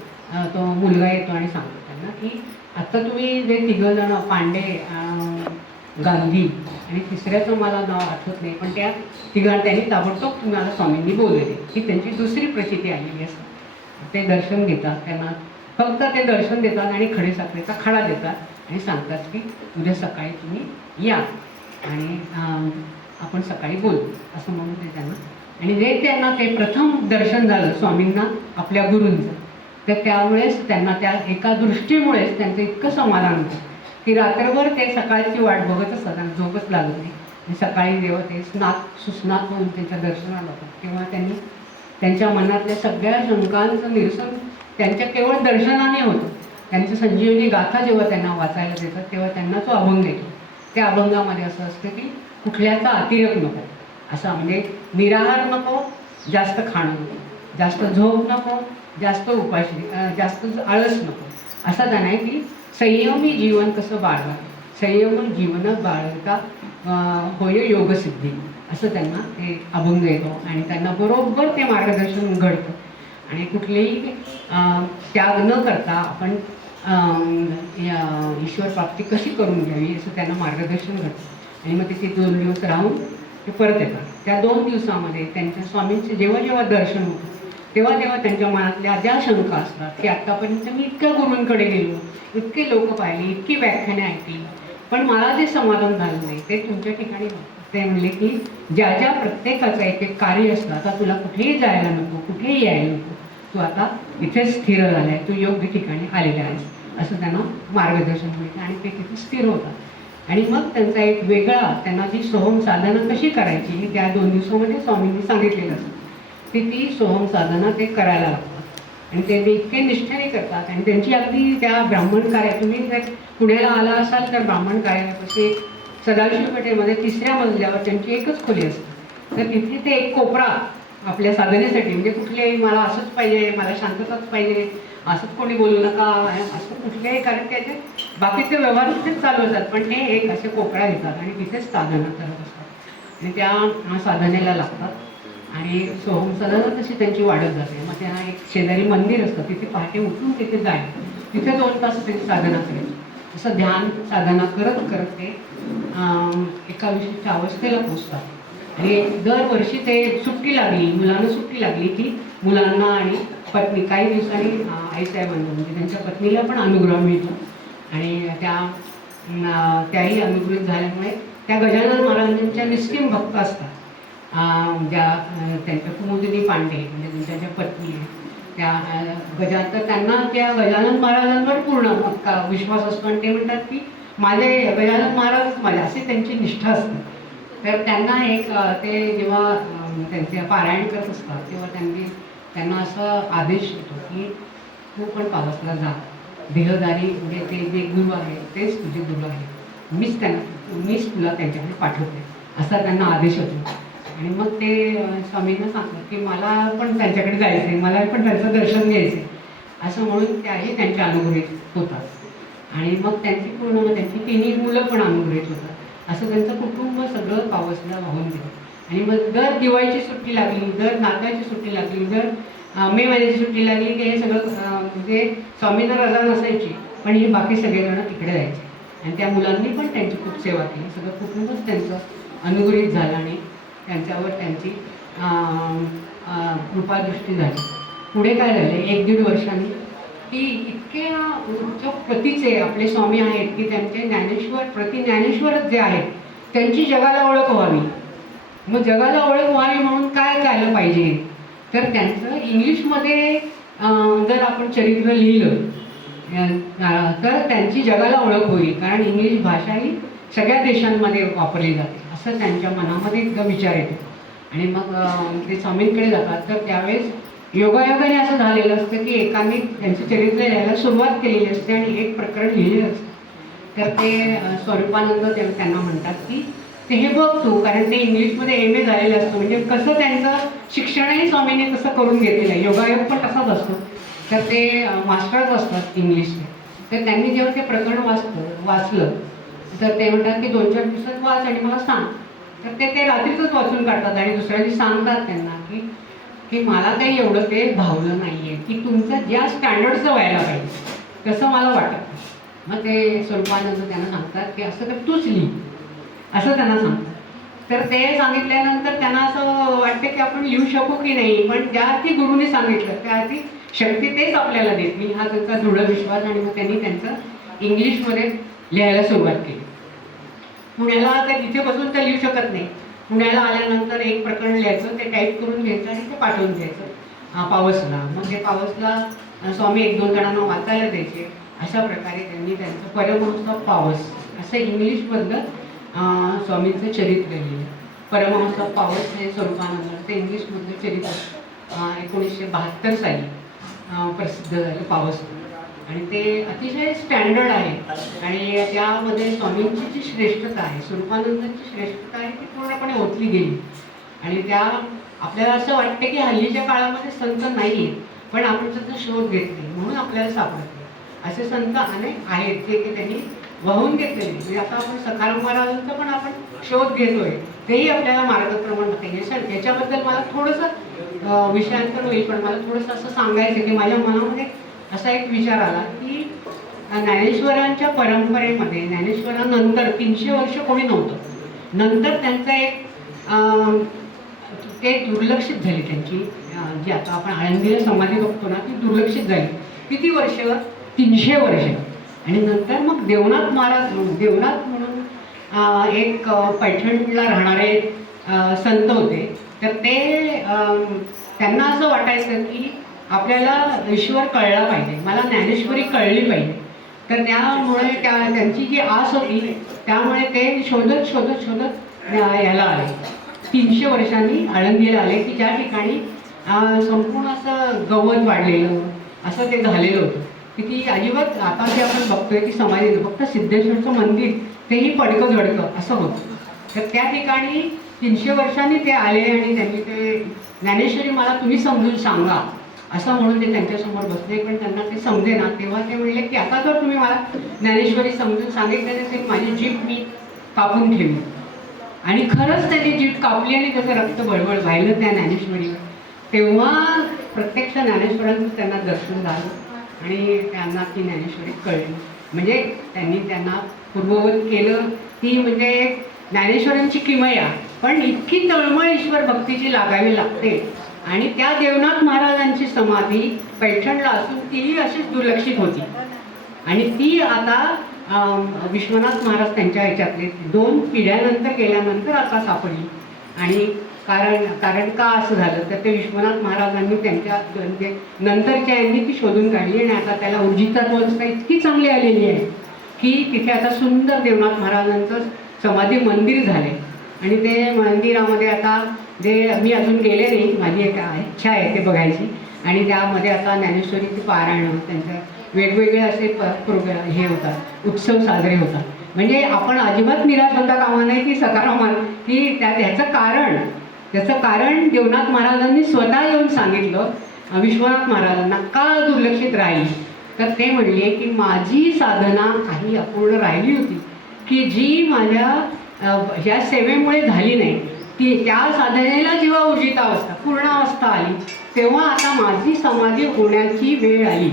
तो मुलगा येतो आणि सांगतो त्यांना की आत्ता तुम्ही जे 3 जण पांडे, गांधी आणि तिसऱ्याचं मला नाव आठवत नाही, पण त्या त्यांनी ताबडतोब तुम्हाला स्वामींनी बोलवले की त्यांची दुसरी प्रचिती आलेली असते. ते दर्शन घेतात, त्यांना फक्त ते दर्शन देतात आणि खडीसाखरेचा खडा देतात आणि सांगतात की उद्या सकाळी तुम्ही या आणि आपण सकाळी बोलू असं म्हणून ते त्यांना. आणि जे त्यांना ते प्रथम दर्शन झालं स्वामींना आपल्या गुरूंचं, तर त्यावेळेस त्यांना त्या एका दृष्टीमुळेच त्यांचं इतकं समाधान होतं की रात्रभर ते सकाळची वाट बघत असतात आणि झोपच लागत नाही. आणि सकाळी जेव्हा ते सुस्नात होऊन त्यांच्या दर्शनाला होतात तेव्हा त्यांनी त्यांच्या मनातल्या सगळ्या शंकांचं निरसन त्यांच्या केवळ दर्शनाने होतं. त्यांची संजीवनी गाथा जेव्हा त्यांना वाचायला देतात तेव्हा त्यांना तो अभंग येतो. त्या अभंगामध्ये असं असतं की कुठल्याचा अतिरेक नको, असा म्हणजे निराहार नको, जास्त खाणं नको, जास्त झोप नको, जास्त उपाशी, जास्त आळस नको. असा त्यांना आहे की संयमी जीवन कसं बाळगा, संयम जीवन बाळगता होय योगसिद्धी, असं त्यांना ते अभंग येतो. आणि त्यांना बरोबर ते मार्गदर्शन घडतं आणि कुठलेही त्याग न करता आपण ईश्वर प्राप्ती कशी करून घ्यावी असं त्यांना मार्गदर्शन घडतं. आणि मग तिथे 2 दिवस राहून ते परत येतात. त्या 2 दिवसामध्ये त्यांच्या स्वामींचे जेव्हा जेव्हा दर्शन होतं तेव्हा तेव्हा त्यांच्या मनातल्या ज्या शंका असतात की आत्तापर्यंत मी इतक्या गुरूंकडे गेलो, इतके लोक पाहिले, इतकी व्याख्याने ऐकली, पण मला जे समाधान झालं नाही ते तुमच्या ठिकाणी ते म्हणले की ज्या ज्या प्रत्येकाचं एक एक कार्य असतं, आता तुला कुठेही जायला नको, कुठेही यायला नको, तू आता इथेच स्थिर झाला आहे, तू योग्य ठिकाणी आलेला आहेस असं त्यांना मार्गदर्शन मिळतं आणि ते तिथे स्थिर होतात. आणि मग त्यांचा एक वेगळा त्यांना जी सोहम साधना कशी करायची हे त्या 2 दिवसामध्ये स्वामींनी सांगितलेलं असतं. ती सोहम साधना ते करायला लागतात आणि ते इतके निष्ठेने करतात. आणि त्यांची अगदी त्या ब्राह्मण कार्य, तुम्ही जर पुण्याला आला असाल तर ब्राह्मण कार्यापाशी सदाशिव पेठेमध्ये 3ऱ्या मजल्यावर त्यांची एकच खोली असते. तर तिथे ते एक कोपरा आपल्या साधनेसाठी, म्हणजे कुठलेही मला असंच पाहिजे, मला शांतताच पाहिजे, असंच कोणी बोलू नका असं कुठलेही, कारण त्याचे बाकीचे व्यवहार तिथेच चालू असतात, पण ते एक असे कोपरा घेतात आणि तिथेच साधना करत असतात आणि त्या साधनेला लागतात. आणि सोहम साधना तशी त्यांची वाढत जाते. मग त्या एक शेजारी मंदिर असतं, तिथे पहाटे उठून तिथे जायचं, तिथे 2 तास त्यांची साधना करायची. असं ध्यान साधना करत करत ते एका विशिष्ट अवस्थेला पोचतात. आणि दरवर्षी ते सुट्टी लागली, मुलांना सुट्टी लागली की मुलांना आणि पत्नी काही दिवसांनी आईसाहेबांना म्हणजे त्यांच्या पत्नीला पण अनुग्रह मिळतो. आणि त्याही अनुग्रहित झाल्यामुळे त्या गजानन महाराजांच्या निस्किम भक्त असतात. ज्या त्यांच्या कुमुदिनी पांडे म्हणजे त्यांच्या ज्या पत्नी आहेत त्या तर त्यांना त्या गजानन महाराजांवर पूर्ण विश्वास असतो आणि ते म्हणतात की माझे गजानन महाराज माझे असे त्यांची निष्ठा असते. तर त्यांना एक ते जेव्हा त्यांचे पारायण करत असतात तेव्हा त्यांना असं आदेश येतो की तू पण पावसला जा, देहदारी म्हणजे ते जे गुरु आहे तेच तुझे गुरु आहे, मीच तुला त्यांच्याकडे पाठवते असा त्यांना आदेश होतो. आणि मग ते स्वामींना सांगतात की मला पण त्यांच्याकडे जायचं आहे, मला पण त्यांचं दर्शन घ्यायचं आहे असं म्हणून त्याही त्यांच्या अनुग्रहित होतात. आणि मग त्यांची 3 मुलं पण अनुग्रहित होतात. असं त्यांचं कुटुंब सगळं पावसला वाहून गेलं. आणि मग दर दिवाळीची सुट्टी लागली, दर नाताळची सुट्टी लागली, दर मे महिन्याची सुट्टी लागली की हे सगळं म्हणजे स्वामींना रजा नसायची पण हे बाकी सगळेजण तिकडे जायचे. आणि त्या मुलांनी पण त्यांची खूप सेवा केली, सगळं कुटुंबच त्यांचं अनुग्रहित झालं आणि त्यांच्यावर त्यांची कृपादृष्टी झाली. पुढे काय झाले 1-1.5 वर्षांनी की इतके उच्च प्रतीचे आपले स्वामी आहेत की त्यांचे ज्ञानेश्वरच जे आहेत त्यांची जगाला ओळख व्हावी. मग जगाला ओळख व्हावी म्हणून काय केलं पाहिजे, तर त्यांचं इंग्लिशमध्ये जर आपण चरित्र लिहिलं तर त्यांची जगाला ओळख होईल, कारण इंग्लिश भाषा ही सगळ्या देशांमध्ये वापरली जाते असं त्यांच्या मनामध्ये एकदा विचार येतो. आणि मग ते स्वामींकडे जातात. तर त्यावेळेस योगायोगाने असं झालेलं असतं की एकाने त्यांचं चरित्र लिहायला सुरुवात केलेली असते आणि एक प्रकरण लिहिलेलं असतं. तर ते स्वरूपानंद त्यांना म्हणतात की ते हे बघ तू, कारण ते इंग्लिशमध्ये MA झालेलं असतं, म्हणजे कसं त्यांचं शिक्षणही स्वामींनी तसं करून घेतलेलं आहे, योगायोग पण तसाच असतो. तर ते मास्टर्स असतात इंग्लिशचे. तर त्यांनी जेव्हा ते प्रकरण वाचलं तर ते म्हणतात की 2-4 दिवसात वाच आणि मला सांग. तर ते रात्रीतच वाचून काढतात आणि दुसऱ्या दिवशी सांगतात त्यांना की मला काही एवढं ते भावलं नाही आहे की तुमचं ज्या स्टँडर्डचं व्हायला पाहिजे तसं मला वाटत. मग ते स्वरूपानंद त्यांना सांगतात की असं तर तूच लिही असं त्यांना सांगतात. तर ते सांगितल्यानंतर त्यांना असं वाटतं की आपण लिहू शकू की नाही, पण ज्या ती गुरुने सांगितलं त्या ती शक्ती तेच आपल्याला देतील हा त्यांचा दृढ विश्वास. आणि मग त्यांनी त्यांचं इंग्लिशमध्ये लिहायला सुरुवात केली. पुण्याला तर तिथे बसून तर लिहू शकत नाही, पुण्याला आल्यानंतर एक प्रकरण लिहायचं, ते टाईप करून घ्यायचं आणि ते पाठवून द्यायचं पावसला. मग ते पावसला स्वामी 1-2 जणांना वाचायला द्यायचे. अशा प्रकारे त्यांनी त्यांचं परमहंस पावस असं इंग्लिशमधलं स्वामींचं चरित्र लिहिलं. परमहंस पावस हे स्वरूपानंदाचं इंग्लिशमधलं चरित्र 1972 साली प्रसिद्ध झालं पावस. आणि ते अतिशय स्टँडर्ड आहे आणि त्यामध्ये स्वामींची जी श्रेष्ठता आहे, स्वरूपानंदांची श्रेष्ठता आहे ती पूर्णपणे ओतली गेली. आणि त्या आपल्याला असं वाटतं की हल्लीच्या काळामध्ये संत नाही आहेत, पण आपण त्याचा शोध घेतले म्हणून आपल्याला सापडत नाही. असे संत अनेक आहेत जे की त्यांनी वाहून घेतलेले. म्हणजे आता आपण सखाराम महाराजांचा पण आपण शोध घेतोय, तेही आपल्याला मार्गक्रमण होते. सर याच्याबद्दल मला थोडंसं विषयांतर होईल, पण मला थोडंसं असं सांगायचं की माझ्या मनामध्ये असा एक विचार आला की ज्ञानेश्वरांच्या परंपरेमध्ये ज्ञानेश्वरानंतर 300 वर्ष कोणी नव्हतं. नंतर त्यांचं एक ते दुर्लक्षित झाली त्यांची जी आता आपण आळंदीला समाधी बघतो ना ती दुर्लक्षित झाली. किती वर्ष? 300 वर्ष. आणि नंतर मग देवनाथ म्हणून एक पैठणला राहणारे संत होते. तर ते त्यांना असं वाटायचं की आपल्याला ईश्वर कळला पाहिजे, मला ज्ञानेश्वरी कळली पाहिजे. तर त्यामुळे त्यांची जी आस होती त्यामुळे ते शोधत याला आले. 300 वर्षांनी आळंदीला आले की ज्या ठिकाणी संपूर्ण असं गवत वाढलेलं असं ते झालेलं होतं की ती अजिबात आता जे आपण बघतोय की समाधी फक्त सिद्धेश्वरचं मंदिर तेही पडकं झडकं असं होतं. तर त्या ठिकाणी 300 वर्षांनी ते आले आणि त्यांनी ते ज्ञानेश्वरी मला तुम्ही समजून सांगा असं म्हणून ते त्यांच्यासमोर बसले. पण त्यांना ते समजेना. तेव्हा ते म्हणले की आता जर तुम्ही मला ज्ञानेश्वरी समजून सांगितलं नसेल माझी जीभ मी कापून ठेवली. आणि खरंच त्यांनी जीभ कापली आणि त्याचं रक्त बळबळ व्हायलं त्या ज्ञानेश्वरीवर. तेव्हा प्रत्यक्ष ज्ञानेश्वरांचं त्यांना दर्शन झालं आणि त्यांना ती ज्ञानेश्वरी कळली. म्हणजे त्यांनी त्यांना पूर्ववत केलं. ती म्हणजे एक ज्ञानेश्वरांची किमया, पण इतकी तळमळ ईश्वर भक्तीची लागावी लागते. आणि त्या देवनाथ महाराजांची समाधी पैठणला असून तीही अशीच दुर्लक्षित होती. आणि ती आता विश्वनाथ महाराज त्यांच्या ह्याच्यातले 2 पिढ्यानंतर गेल्यानंतर आता सापडली. आणि कारण का असं झालं तर ते विश्वनाथ महाराजांनी त्यांच्या म्हणजे नंतरच्या यांनी ती शोधून काढली आणि आता त्याला ऊर्जितात्व अवस्था इतकी चांगली आलेली आहे की तिथे आता सुंदर देवनाथ महाराजांचं समाधी मंदिर झाले. आणि ते मंदिरामध्ये आता जे मी अजून गेले नाही, माझी एक इच्छा आहे ते बघायची. आणि त्यामध्ये आता ज्ञानेश्वरीचे पारायण, त्यांच्या वेगवेगळे असे प्रोग्राम हे होतात, उत्सव साजरे होतात. म्हणजे आपण अजिबात निराश होता कामा नये की सकारात्मक की त्याचं कारण देवनाथ महाराजांनी स्वतः येऊन सांगितलं विश्वनाथ महाराजांना का दुर्लक्षित राहिली. तर ते म्हणले की माझी साधना काही अपूर्ण राहिली होती की जी माझ्या ह्या सेवेमुळे झाली नाही. त्या साधनेला जेव्हा ऊर्जितावस्था पूर्णावस्था आली तेव्हा आता माझी समाधी होण्याची वेळ आली.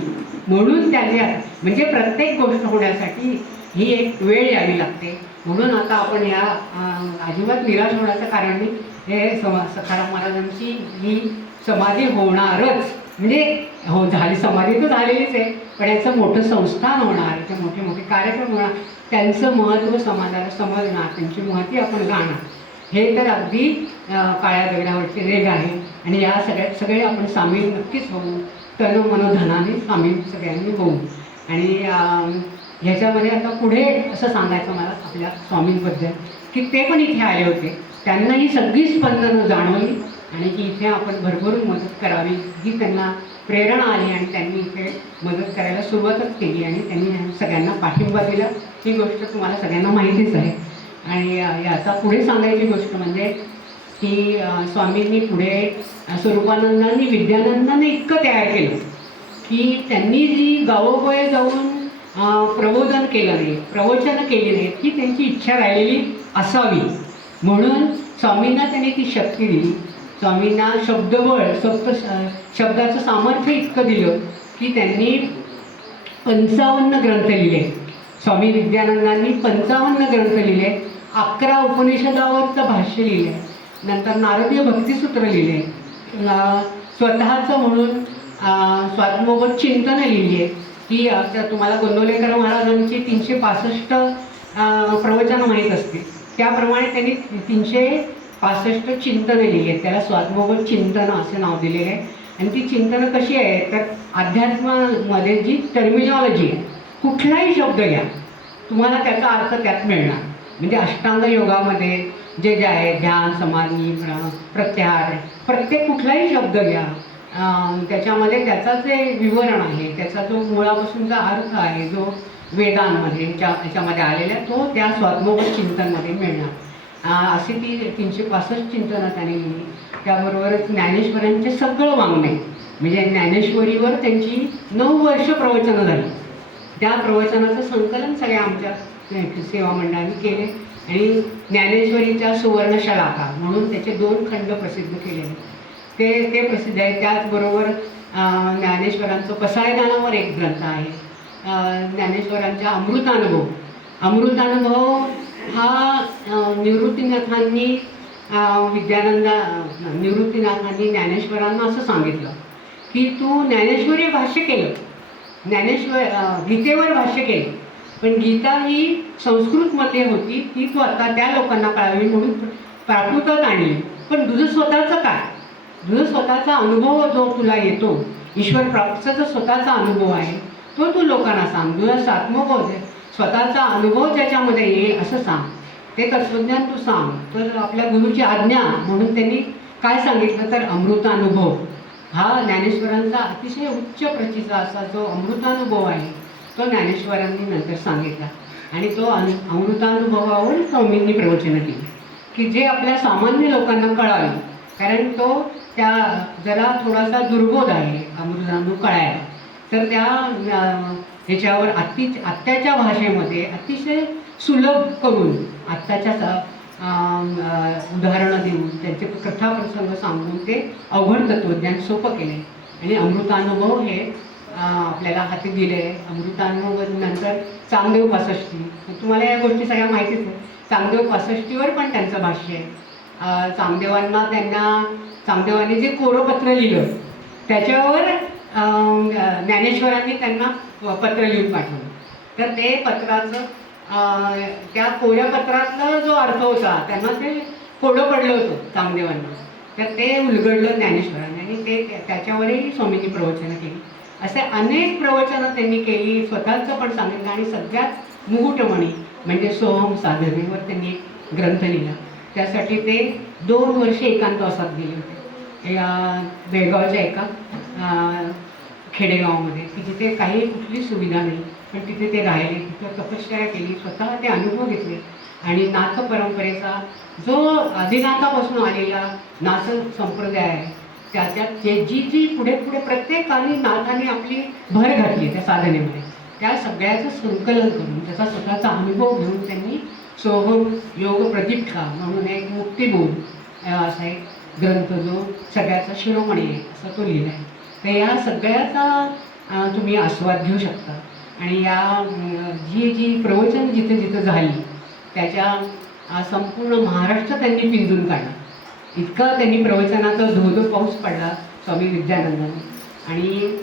म्हणून त्याने म्हणजे प्रत्येक गोष्ट होण्यासाठी ही एक वेळ यावी लागते. म्हणून आता आपण या अजिबात निराश होण्याचं कारण नाही. हे सखाराम महाराजांची ही समाधी होणारच. म्हणजे झाली, समाधी तर झालेलीच आहे, पण याचं मोठं संस्थान होणार, याचे मोठे मोठे कार्यक्रम होणार, त्यांचं महत्त्व समाजाला समजणार, त्यांची महती आपण गाणार. हे तर अगदी काळ्या दगडावरची रेघ आहे. आणि या सगळे आपण सामील नक्कीच होऊ, तन मनोधनाने सामील सगळ्यांनी होऊ. आणि ह्याच्यामध्ये आता पुढे असं सांगायचं मला आपल्या स्वामींबद्दल की ते पण इथे आले होते. त्यांना ही सगळी स्पंदनं जाणवली आणि की इथे आपण भरभरून मदत करावी ही त्यांना प्रेरणा आली आणि त्यांनी इथे मदत करायला सुरुवातच केली आणि त्यांनी सगळ्यांना पाठिंबा दिला. ही गोष्ट तुम्हाला सगळ्यांना माहितीच आहे. आणि याचा पुढे सांगायची गोष्ट म्हणजे की स्वामींनी पुढे स्वरूपानंदांनी विद्यानंदांनी इतकं तयार केलं की त्यांनी जी गावोगावी जाऊन प्रबोधन केलं नाही, प्रवचनं केली नाही, ही त्यांची इच्छा राहिलेली असावी. म्हणून स्वामींना त्यांनी ती शक्ती दिली. स्वामींना शब्दबळ, शब्दाचं सामर्थ्य इतकं दिलं की त्यांनी 55 ग्रंथ लिहिले. स्वामी विद्यानंदांनी 55 ग्रंथ लिहिले. 11 उपनिषदावरचं भाष्य लिहिले. नंतर नारदीय भक्तिसूत्र लिहिले. स्वतःचं म्हणून स्वात्मबोध चिंतन लिहिली आहे की तुम्हाला गोंदवलेकर महाराजांची 365 प्रवचनं माहीत असतील. त्याप्रमाणे त्यांनी 365 चिंतनं लिहिली आहेत. त्याला स्वात्मबोध चिंतन असं नाव दिलेलं आहे. आणि ती चिंतनं कशी आहे तर अध्यात्मामध्ये जी टर्मिनॉलॉजी आहे, कुठलाही शब्द घ्या तुम्हाला त्याचा अर्थ त्यात मिळणार. म्हणजे अष्टांग योगामध्ये जे आहे ध्यान, समाधी, प्रत्याहार, प्रत्येक कुठलाही शब्द घ्या, त्याच्यामध्ये त्याचा जे विवरण आहे, त्याचा जो मुळापासूनचा अर्थ आहे, जो वेदांमध्ये याच्यामध्ये आलेला आहे, तो त्या स्वात्मबोध चिंतनमध्ये मिळणार. अशी ती 365 चिंतनं त्याने लिहिली. त्याबरोबरच ज्ञानेश्वरांचे सगळं वाङ्मय, म्हणजे ज्ञानेश्वरीवर त्यांची 9 वर्ष प्रवचनं झाली. त्या प्रवचनाचं संकलन सगळ्या आमच्या सेवा मंडळाने केले आणि ज्ञानेश्वरीच्या सुवर्णशलाका म्हणून त्याचे 2 खंड प्रसिद्ध केलेले ते प्रसिद्ध आहे. त्याचबरोबर ज्ञानेश्वरांचं पसायदानावर एक ग्रंथ आहे. ज्ञानेश्वरांचा अमृतानुभव हा निवृत्तीनाथांनी निवृत्तीनाथांनी ज्ञानेश्वरांना असं सांगितलं की तू ज्ञानेश्वरी भाष्य केलं, गीतेवर भाष्य केलं, पण गीता ही संस्कृतमध्ये होती, ती तू आता त्या लोकांना कळावी म्हणून प्राकृतात आणली. पण तुझं स्वतःचं काय, तुझं स्वतःचा अनुभव जो तुला येतो, ईश्वर प्राप्तीचा जो स्वतःचा अनुभव आहे तो तू लोकांना सांग. तुझा आत्मबोध स्वतःचा अनुभव ज्याच्यामध्ये येईल असं सांग, ते तत्त्वज्ञान तू सांग. तर आपल्या गुरुची आज्ञा म्हणून त्यांनी काय सांगितलं तर अमृतानुभव हा ज्ञानेश्वरांचा अतिशय उच्च प्रतीचा असा जो अमृतानुभव आहे तो ज्ञानेश्वरांनी नंतर सांगितला. आणि तो अमृतानुभवावर स्वामींनी प्रवचनं केली की जे आपल्या सामान्य लोकांना कळावे, कारण तो त्या जरा थोडासा दुर्बोध आहे अमृतानुभव कळायला. तर त्या ह्याच्यावर आत्ताच्या भाषेमध्ये अतिशय सुलभ करून आत्ताच्या उदाहरणं देऊन त्यांचे कथाप्रसंग सांगून ते अवघड तत्त्वज्ञान सोपं केले. आणि अमृतानुभव हे आपल्याला हाती दिले. अमृतानुभव नंतर चांगदेव पासष्टी, तुम्हाला या गोष्टी सगळ्या माहितीच आहे. चांगदेव पासष्टीवर पण त्यांचं भाष्य आहे. चांगदेवांनी जे कोरपत्र लिहिलं त्याच्यावर ज्ञानेश्वरांनी त्यांना पत्र लिहून पाठवलं. तर ते पत्राचं त्या कोऱ्या पत्रातला जो अर्थ होता त्यांना ते कोडं पडलं होतं चांगदेवांना. तर ते उलगडलं ज्ञानेश्वरांनी आणि ते त्याच्यावरही स्वामींनी प्रवचनं केली. असे अनेक प्रवचनं त्यांनी केली, स्वतःचं पण सांगितलं. आणि सगळ्यात मुकुटमणी म्हणजे सोहम साधनेवर त्यांनी एक ग्रंथ लिहिला. त्यासाठी ते 2 वर्षे एकांतवासात गेले होते बेळगावच्या एका खेडेगावामध्ये, की जिथे काही कुठली सुविधा नाही, पण तिथे ते राहिले, तिथं तपश्चर्या केली, स्वतः ते अनुभव घेतले. आणि नाथ परंपरेचा जो आदिनाथापासून आलेला नाथ संप्रदाय आहे त्याच्यात जी पुढे प्रत्येकाने नाथाने आपली भर घातली त्या साधनेमध्ये, त्या सगळ्याचं संकलन करून त्याचा स्वतःचा अनुभव घेऊन त्यांनी सोहम योग प्रदीप्का म्हणून एक मुक्तिबोध असा एक ग्रंथ जो सगळ्याचा शिरोमणी आहे असा तो लिहिला आहे. तर या सगळ्याचा तुम्ही आस्वाद घेऊ शकता. आणि या जी प्रवचन जिथं झाली त्याच्या संपूर्ण महाराष्ट्र त्यांनी पिंजून काढला. इतका त्यांनी प्रवचनाचा धो पाऊस पडला स्वामी विद्यानंदांनी. आणि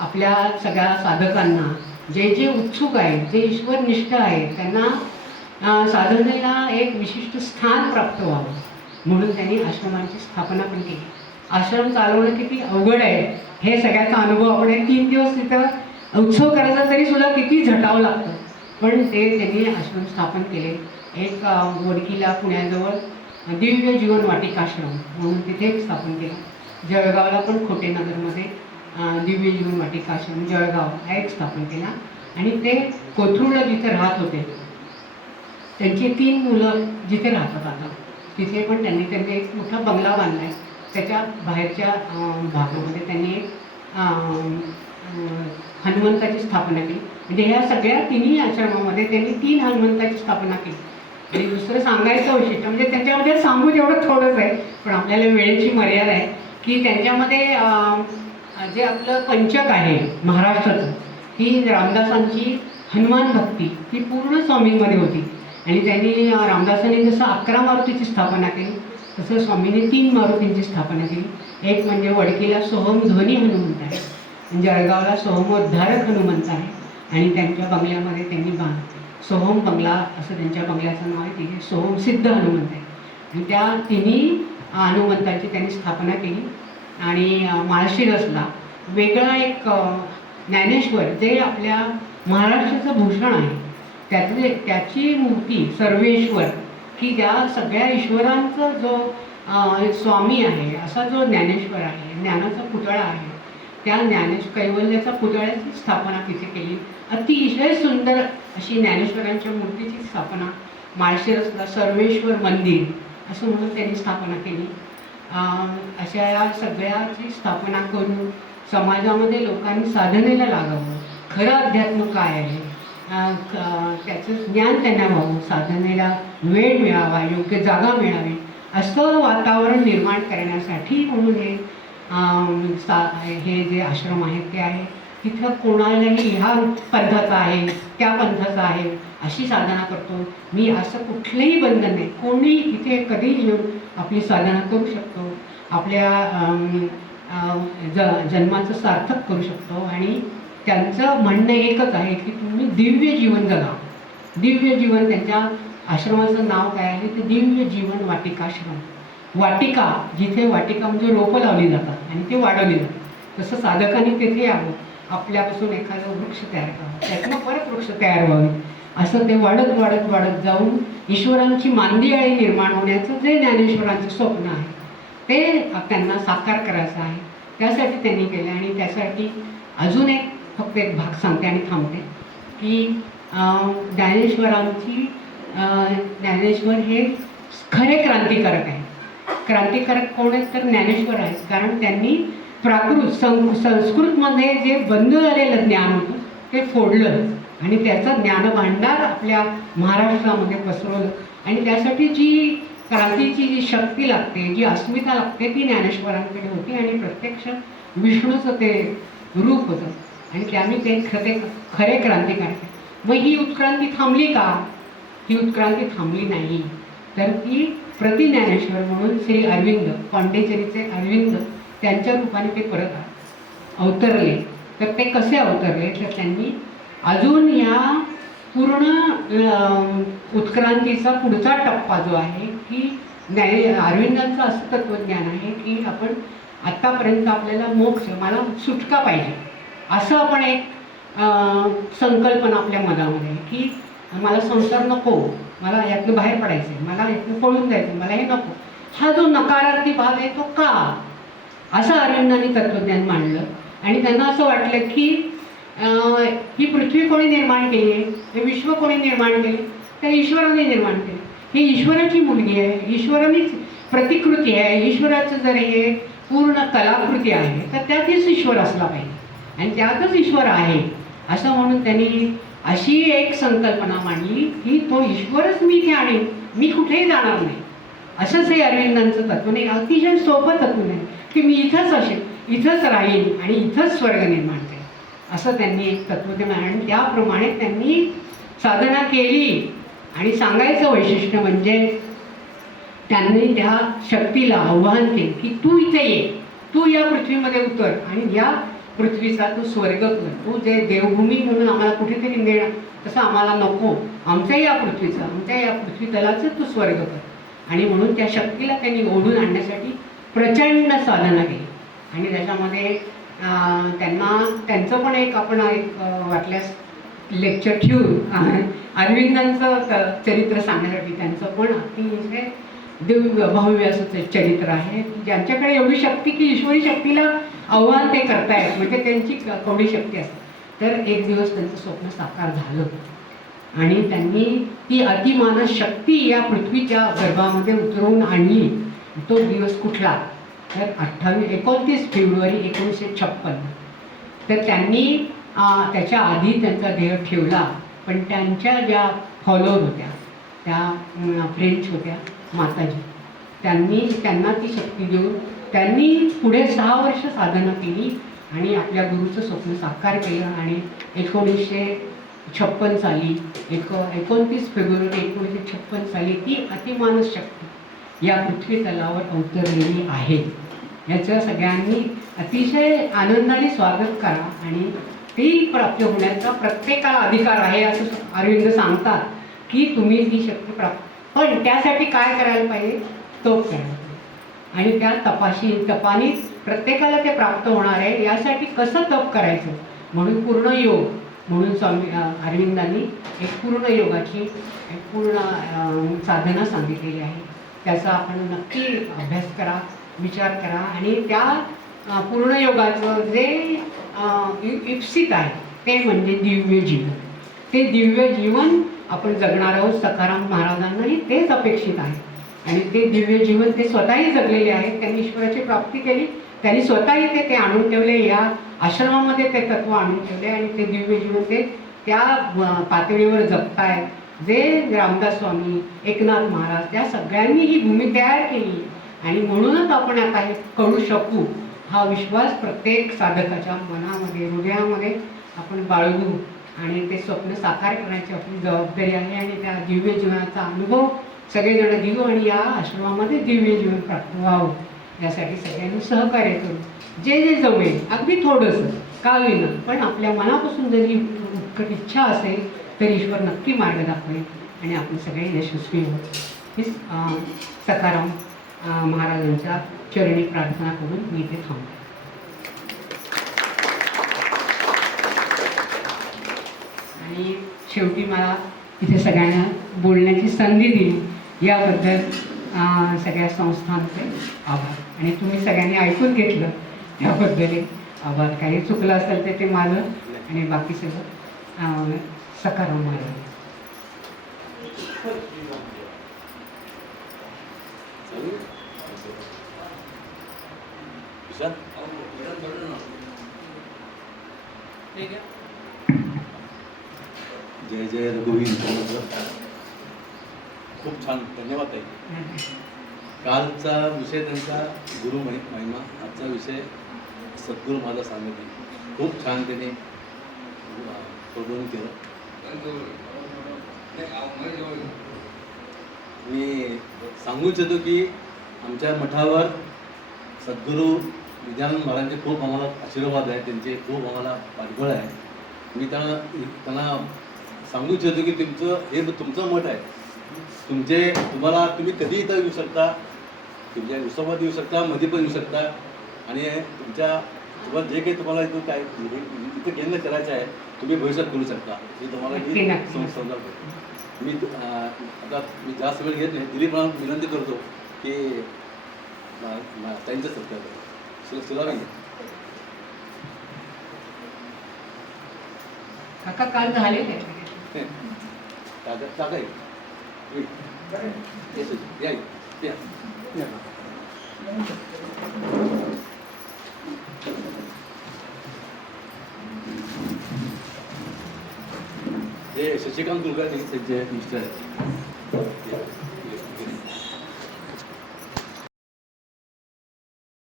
आपल्या सगळ्या साधकांना जे उत्सुक आहेत, जे ईश्वरनिष्ठ आहेत, त्यांना साधनेला एक विशिष्ट स्थान प्राप्त व्हावं म्हणून त्यांनी आश्रमांची स्थापना पण केली. आश्रम चालवणं किती अवघड आहे हे सगळ्याचा अनुभव आपण 3 दिवस तिथं उत्सव करायचा तरी सुद्धा किती झटावं लागतं. पण ते त्यांनी आश्रम स्थापन केले. एक वडकीला पुण्याजवळ दिव्य जीवन वाटिकाश्रम म्हणून तिथे एक स्थापन केलं. जळगावला पण खोटेनगरमध्ये दिव्य जीवन वाटिकाश्रम जळगाव हा एक स्थापन केला. आणि ते कोथरूडला जिथे राहत होते त्यांची 3 मुलं जिथे राहतात आता तिथे पण त्यांनी एक मोठा बंगला बांधला आहे. त्याच्या बाहेरच्या भागामध्ये त्यांनी एक हनुमंताची स्थापना केली. म्हणजे ह्या सगळ्या 3ही आश्रमामध्ये त्यांनी 3 हनुमंताची स्थापना केली. आणि दुसरं सांगायचं वैशिष्ट्य म्हणजे त्यांच्यामध्ये सांगू तेवढं थोडंच आहे, पण आपल्याला वेळेची मर्यादा आहे की त्यांच्यामध्ये जे आपलं पंचक आहे महाराष्ट्राचं, ही रामदासांची हनुमान भक्ती ही पूर्ण स्वामींमध्ये होती. आणि त्यांनी रामदासांनी जसं 11 मारुतीची स्थापना केली तसं स्वामींनी 3 मारुतींची स्थापना केली. एक म्हणजे वडकीला सोहम ध्वनी हनुमंत आहे, जळगावला सोहमोद्धारक हनुमंत आहे. आणि त्यांच्या बंगल्यामध्ये त्यांनी सोहम बंगला असं त्यांच्या बंगल्याचं नाव आहे, तिथे सोहम सिद्ध हनुमंत आहे. आणि त्या 3ही हनुमंतांची त्यांनी स्थापना केली. आणि माळशिरसला वेगळा एक ज्ञानेश्वर जे आपल्या महाराष्ट्राचं भूषण आहे त्याची मूर्ती सर्वेश्वर, की ज्या सगळ्या ईश्वरांचा जो स्वामी आहे असा जो ज्ञानेश्वर आहे, ज्ञानाचा पुतळा आहे, त्या कैवल्याचा पुतळ्याची स्थापना तिथे केली. अतिशय सुंदर अशी ज्ञानेश्वरांच्या मूर्तीची स्थापना माळशिरसला सर्वेश्वर मंदिर असं म्हणून त्यांनी स्थापना केली. अशा या सगळ्याची स्थापना करून समाजामध्ये लोकांनी साधनेला लागावं, खरं अध्यात्म काय आहे त्याचं ज्ञान त्यांना व्हावं, साधनेला वेळ मिळावा, योग्य जागा मिळावी असं वातावरण निर्माण करण्यासाठी म्हणून हे जे आश्रम आहेत ते आहे. तिथं कोणालाही ह्या पंथाचा आहे त्या पंथाचा आहे अशी साधना करतो मी असं कुठलंही बंधन नाही. कोणी तिथे कधीही येऊन आपली साधना करू शकतो, आपल्या जन्माचं सार्थक करू शकतो. आणि त्यांचं म्हणणं एकच आहे की तुम्ही दिव्य जीवन जगा. दिव्य जीवन, त्यांच्या आश्रमाचं नाव काय आहे ते दिव्य जीवन वाटिकाश्रम. वाटिका, जिथे वाटिका म्हणजे रोपं लावली जातात आणि ते वाढवली जातात, तसं साधकांनी तिथे यावं, आपल्यापासून एखादं वृक्ष तयार करावं, त्यातनं परत वृक्ष तयार व्हावे, असं ते वाढत वाढत वाढत जाऊन ईश्वरांची मांदियाळी निर्माण होण्याचं जे ज्ञानेश्वरांचं स्वप्न आहे ते त्यांना साकार करायचं आहे. त्यासाठी त्यांनी केलं. आणि त्यासाठी अजून एक फक्त एक भाग सांगते आणि थांबते की ज्ञानेश्वर हे खरे क्रांतिकारक आहे. क्रांतिकारक कोण आहेत तर ज्ञानेश्वर आहेत, कारण त्यांनी प्राकृत संस्कृतमध्ये जे बंद झालेलं ज्ञान होतं ते फोडलं आणि त्याचं ज्ञानभांडार आपल्या महाराष्ट्रामध्ये पसरवलं. आणि त्यासाठी जी क्रांतीची जी शक्ती लागते, जी अस्मिता लागते, ती ज्ञानेश्वरांकडे होती आणि प्रत्यक्ष विष्णूचं ते रूप होतं आणि त्यामुळे ते खरे क्रांतिकारक. मग ही उत्क्रांती थांबली का? ही उत्क्रांती थांबली नाही, तर ती प्रतिज्ञानेश्वर म्हणून श्री अरविंद, पांडिचेरीचे अरविंद त्यांच्या रूपाने ते परत अवतरले. तर ते कसे अवतरले? तर त्यांनी अजून या पूर्ण उत्क्रांतीचा पुढचा टप्पा जो आहे की अरविंदांचं असं तत्त्वज्ञान आहे की आपण आत्तापर्यंत आपल्याला मोक्ष, मला सुटका पाहिजे असं आपण एक संकल्पना आपल्या मनामध्ये आहे की मला संसार नको, मला यातनं बाहेर पडायचं आहे, मला यातनं पळून जायचं, मला हे नको. हा जो नकारार्थी भाग आहे तो का, असं अरविंदांनी तत्त्वज्ञान मांडलं. आणि त्यांना असं वाटलं की ही पृथ्वी कोणी निर्माण केली आहे, हे विश्व कोणी निर्माण केले, तर ईश्वराने निर्माण केले. ही ईश्वराची मुलगी आहे, ईश्वरानेच प्रतिकृती आहे. ईश्वराचं जर हे पूर्ण कलाकृती आहे तर त्यातच ईश्वर असला पाहिजे आणि त्यातच ईश्वर आहे असं म्हणून त्यांनी अशी एक संकल्पना मांडली की तो ईश्वरच मी इथे आणेन, मी कुठेही जाणार नाही. असंच हे अरविंदांचं तत्व नाही, अतिशय सोपं तत्व नाही की मी इथंच असेल, इथंच राहील आणि इथंच स्वर्ग निर्माण करेल, असं त्यांनी एक तत्वज्ञान आणि त्याप्रमाणे त्यांनी साधना केली. आणि सांगायचं वैशिष्ट्य म्हणजे त्यांनी त्या शक्तीला आव्हान केले की तू इथे ये, तू या पृथ्वीमध्ये उतर आणि या पृथ्वीचा तू स्वर्ग कर. तू जे देवभूमी म्हणून आम्हाला कुठेतरी नेणार तसं आम्हाला नको, आमच्या या पृथ्वीचं, आमच्या या पृथ्वी तलाचं तू स्वर्ग कर. आणि म्हणून त्या शक्तीला त्यांनी ओढून आणण्यासाठी प्रचंड साधना केली. आणि त्याच्यामध्ये त्यांचं पण एक आपण एक वाटल्यास लेक्चर ठेवून अरविंदांचं चरित्र सांगण्यासाठी, त्यांचं पण अतिशय दिव्य भव्य असं चरित्र आहे. ज्यांच्याकडे एवढी शक्ती की ईश्वरी शक्तीला आव्हान ते करतायत, म्हणजे त्यांची केवढी शक्ती असते. तर एक दिवस त्यांचं स्वप्न साकार झालं आणि त्यांनी ती अतिमानस शक्ती या पृथ्वीच्या गर्भामध्ये उतरवून आणली. तो दिवस कुठला? तर 29 फेब्रुवारी 1956. तर त्यांनी त्याच्या आधी त्यांचा देह ठेवला, पण त्यांच्या ज्या फॉलोअर होत्या त्या फ्रेंच होत्या माताजी, त्यांना ती शक्ती देऊन त्यांनी पुढे 6 वर्ष साधना केली आणि आपल्या गुरुचं स्वप्न साकार केलं. आणि 1956 साली 29 फेब्रुवारी 1956 साली ती अतिमानस शक्ती या पृथ्वी तलावर अवतरलेली आहे. याचं सगळ्यांनी अतिशय आनंदाने स्वागत करा आणि ती प्राप्त होण्याचा प्रत्येकाला अधिकार आहे असं अरविंद सांगतात की तुम्ही ती शक्ती प्राप्त, पण त्यासाठी काय करायला पाहिजे? तप करायला पाहिजे. आणि त्या तपाने प्रत्येकाला ते प्राप्त होणार आहे. यासाठी कसं तप करायचं म्हणून पूर्ण योग म्हणून स्वामी अरविंदांनी एक पूर्ण योगाची एक पूर्ण साधना सांगितलेली आहे. त्याचा आपण नक्की अभ्यास करा, विचार करा आणि त्या पूर्ण योगाचं जे इप्सित आहे ते म्हणजे दिव्य जीवन. ते दिव्य जीवन आपण जगणार आहोत. सखाराम महाराजांनाही तेच अपेक्षित आहे आणि ते दिव्य जीवन ते स्वतःही जगलेले आहेत. त्यांनी ईश्वराची प्राप्ती केली, त्यांनी स्वतःही ते आणून ठेवले, या आश्रमामध्ये ते तत्व आणून ठेवले आणि ते दिव्य जीवन ते त्या पातळीवर जगताय. जे रामदास स्वामी, एकनाथ महाराज, त्या सगळ्यांनी ही भूमी तयार केली आणि म्हणूनच आपण आता हे कळू शकू. हा विश्वास प्रत्येक साधकाच्या मनामध्ये, हृदयामध्ये आपण बाळगू आणि ते स्वप्न साकार करण्याची आपली जबाबदारी आहे. आणि त्या दिव्य जीवनाचा अनुभव सगळेजण घेऊ आणि या आश्रमामध्ये दिव्य जीवन प्राप्त व्हावं यासाठी सगळ्यांनी सहकार्य करू. जे जे जमेल अगदी थोडंसं का होईना, पण आपल्या मनापासून जरी उत्कट इच्छा असेल तर ईश्वर नक्की मार्ग दाखवेल आणि आपण सगळे यशस्वी होऊ. ही सखाराम महाराजांच्या चरणी प्रार्थना करून मी इथे थांबतो. आणि शेवटी मला इथे सगळ्यांना बोलण्याची संधी दिली याबद्दल सगळ्या संस्थांचे आभार. आणि तुम्ही सगळ्यांनी ऐकून घेतलं त्याबद्दल आभार. काही चुकलं असेल तर ते माझं आणि बाकी सगळं सखाराम महाराज. जय जय रघुवीर. खूप छान, धन्यवाद ताई. कालचा विषय त्यांचा गुरु महिमा, आजचा विषय सद्गुरू माझा सांगितले. खूप छान त्याने प्रबोधन केलं. मी सांगू इच्छितो की आमच्या मठावर सद्गुरू विद्यानंद महाराजांचे खूप आम्हाला आशीर्वाद आहे, त्यांचे खूप आम्हाला पाठबळ आहे. मी त्यांना सांगू इच्छितो की तुमचं मठ आहे. तुम्ही कधी इथं येऊ शकता, तुमच्या उत्सवात येऊ शकता, मध्ये पण येऊ शकता. आणि तुम्हाला जे काही तुम्हाला इथं काय इथं केंद्र करायचं आहे, तुम्ही भविष्यात करू शकता. हे तुम्हाला समजा. आता मी जास्त वेळ घेत नाही. दिलीप मला विनंती करतो की त्यांचं सत्कार सुद्धा काका काल झालेले टाका हे शशिकांत कुलकर्णी त्यांचे मिस्टर आहेत.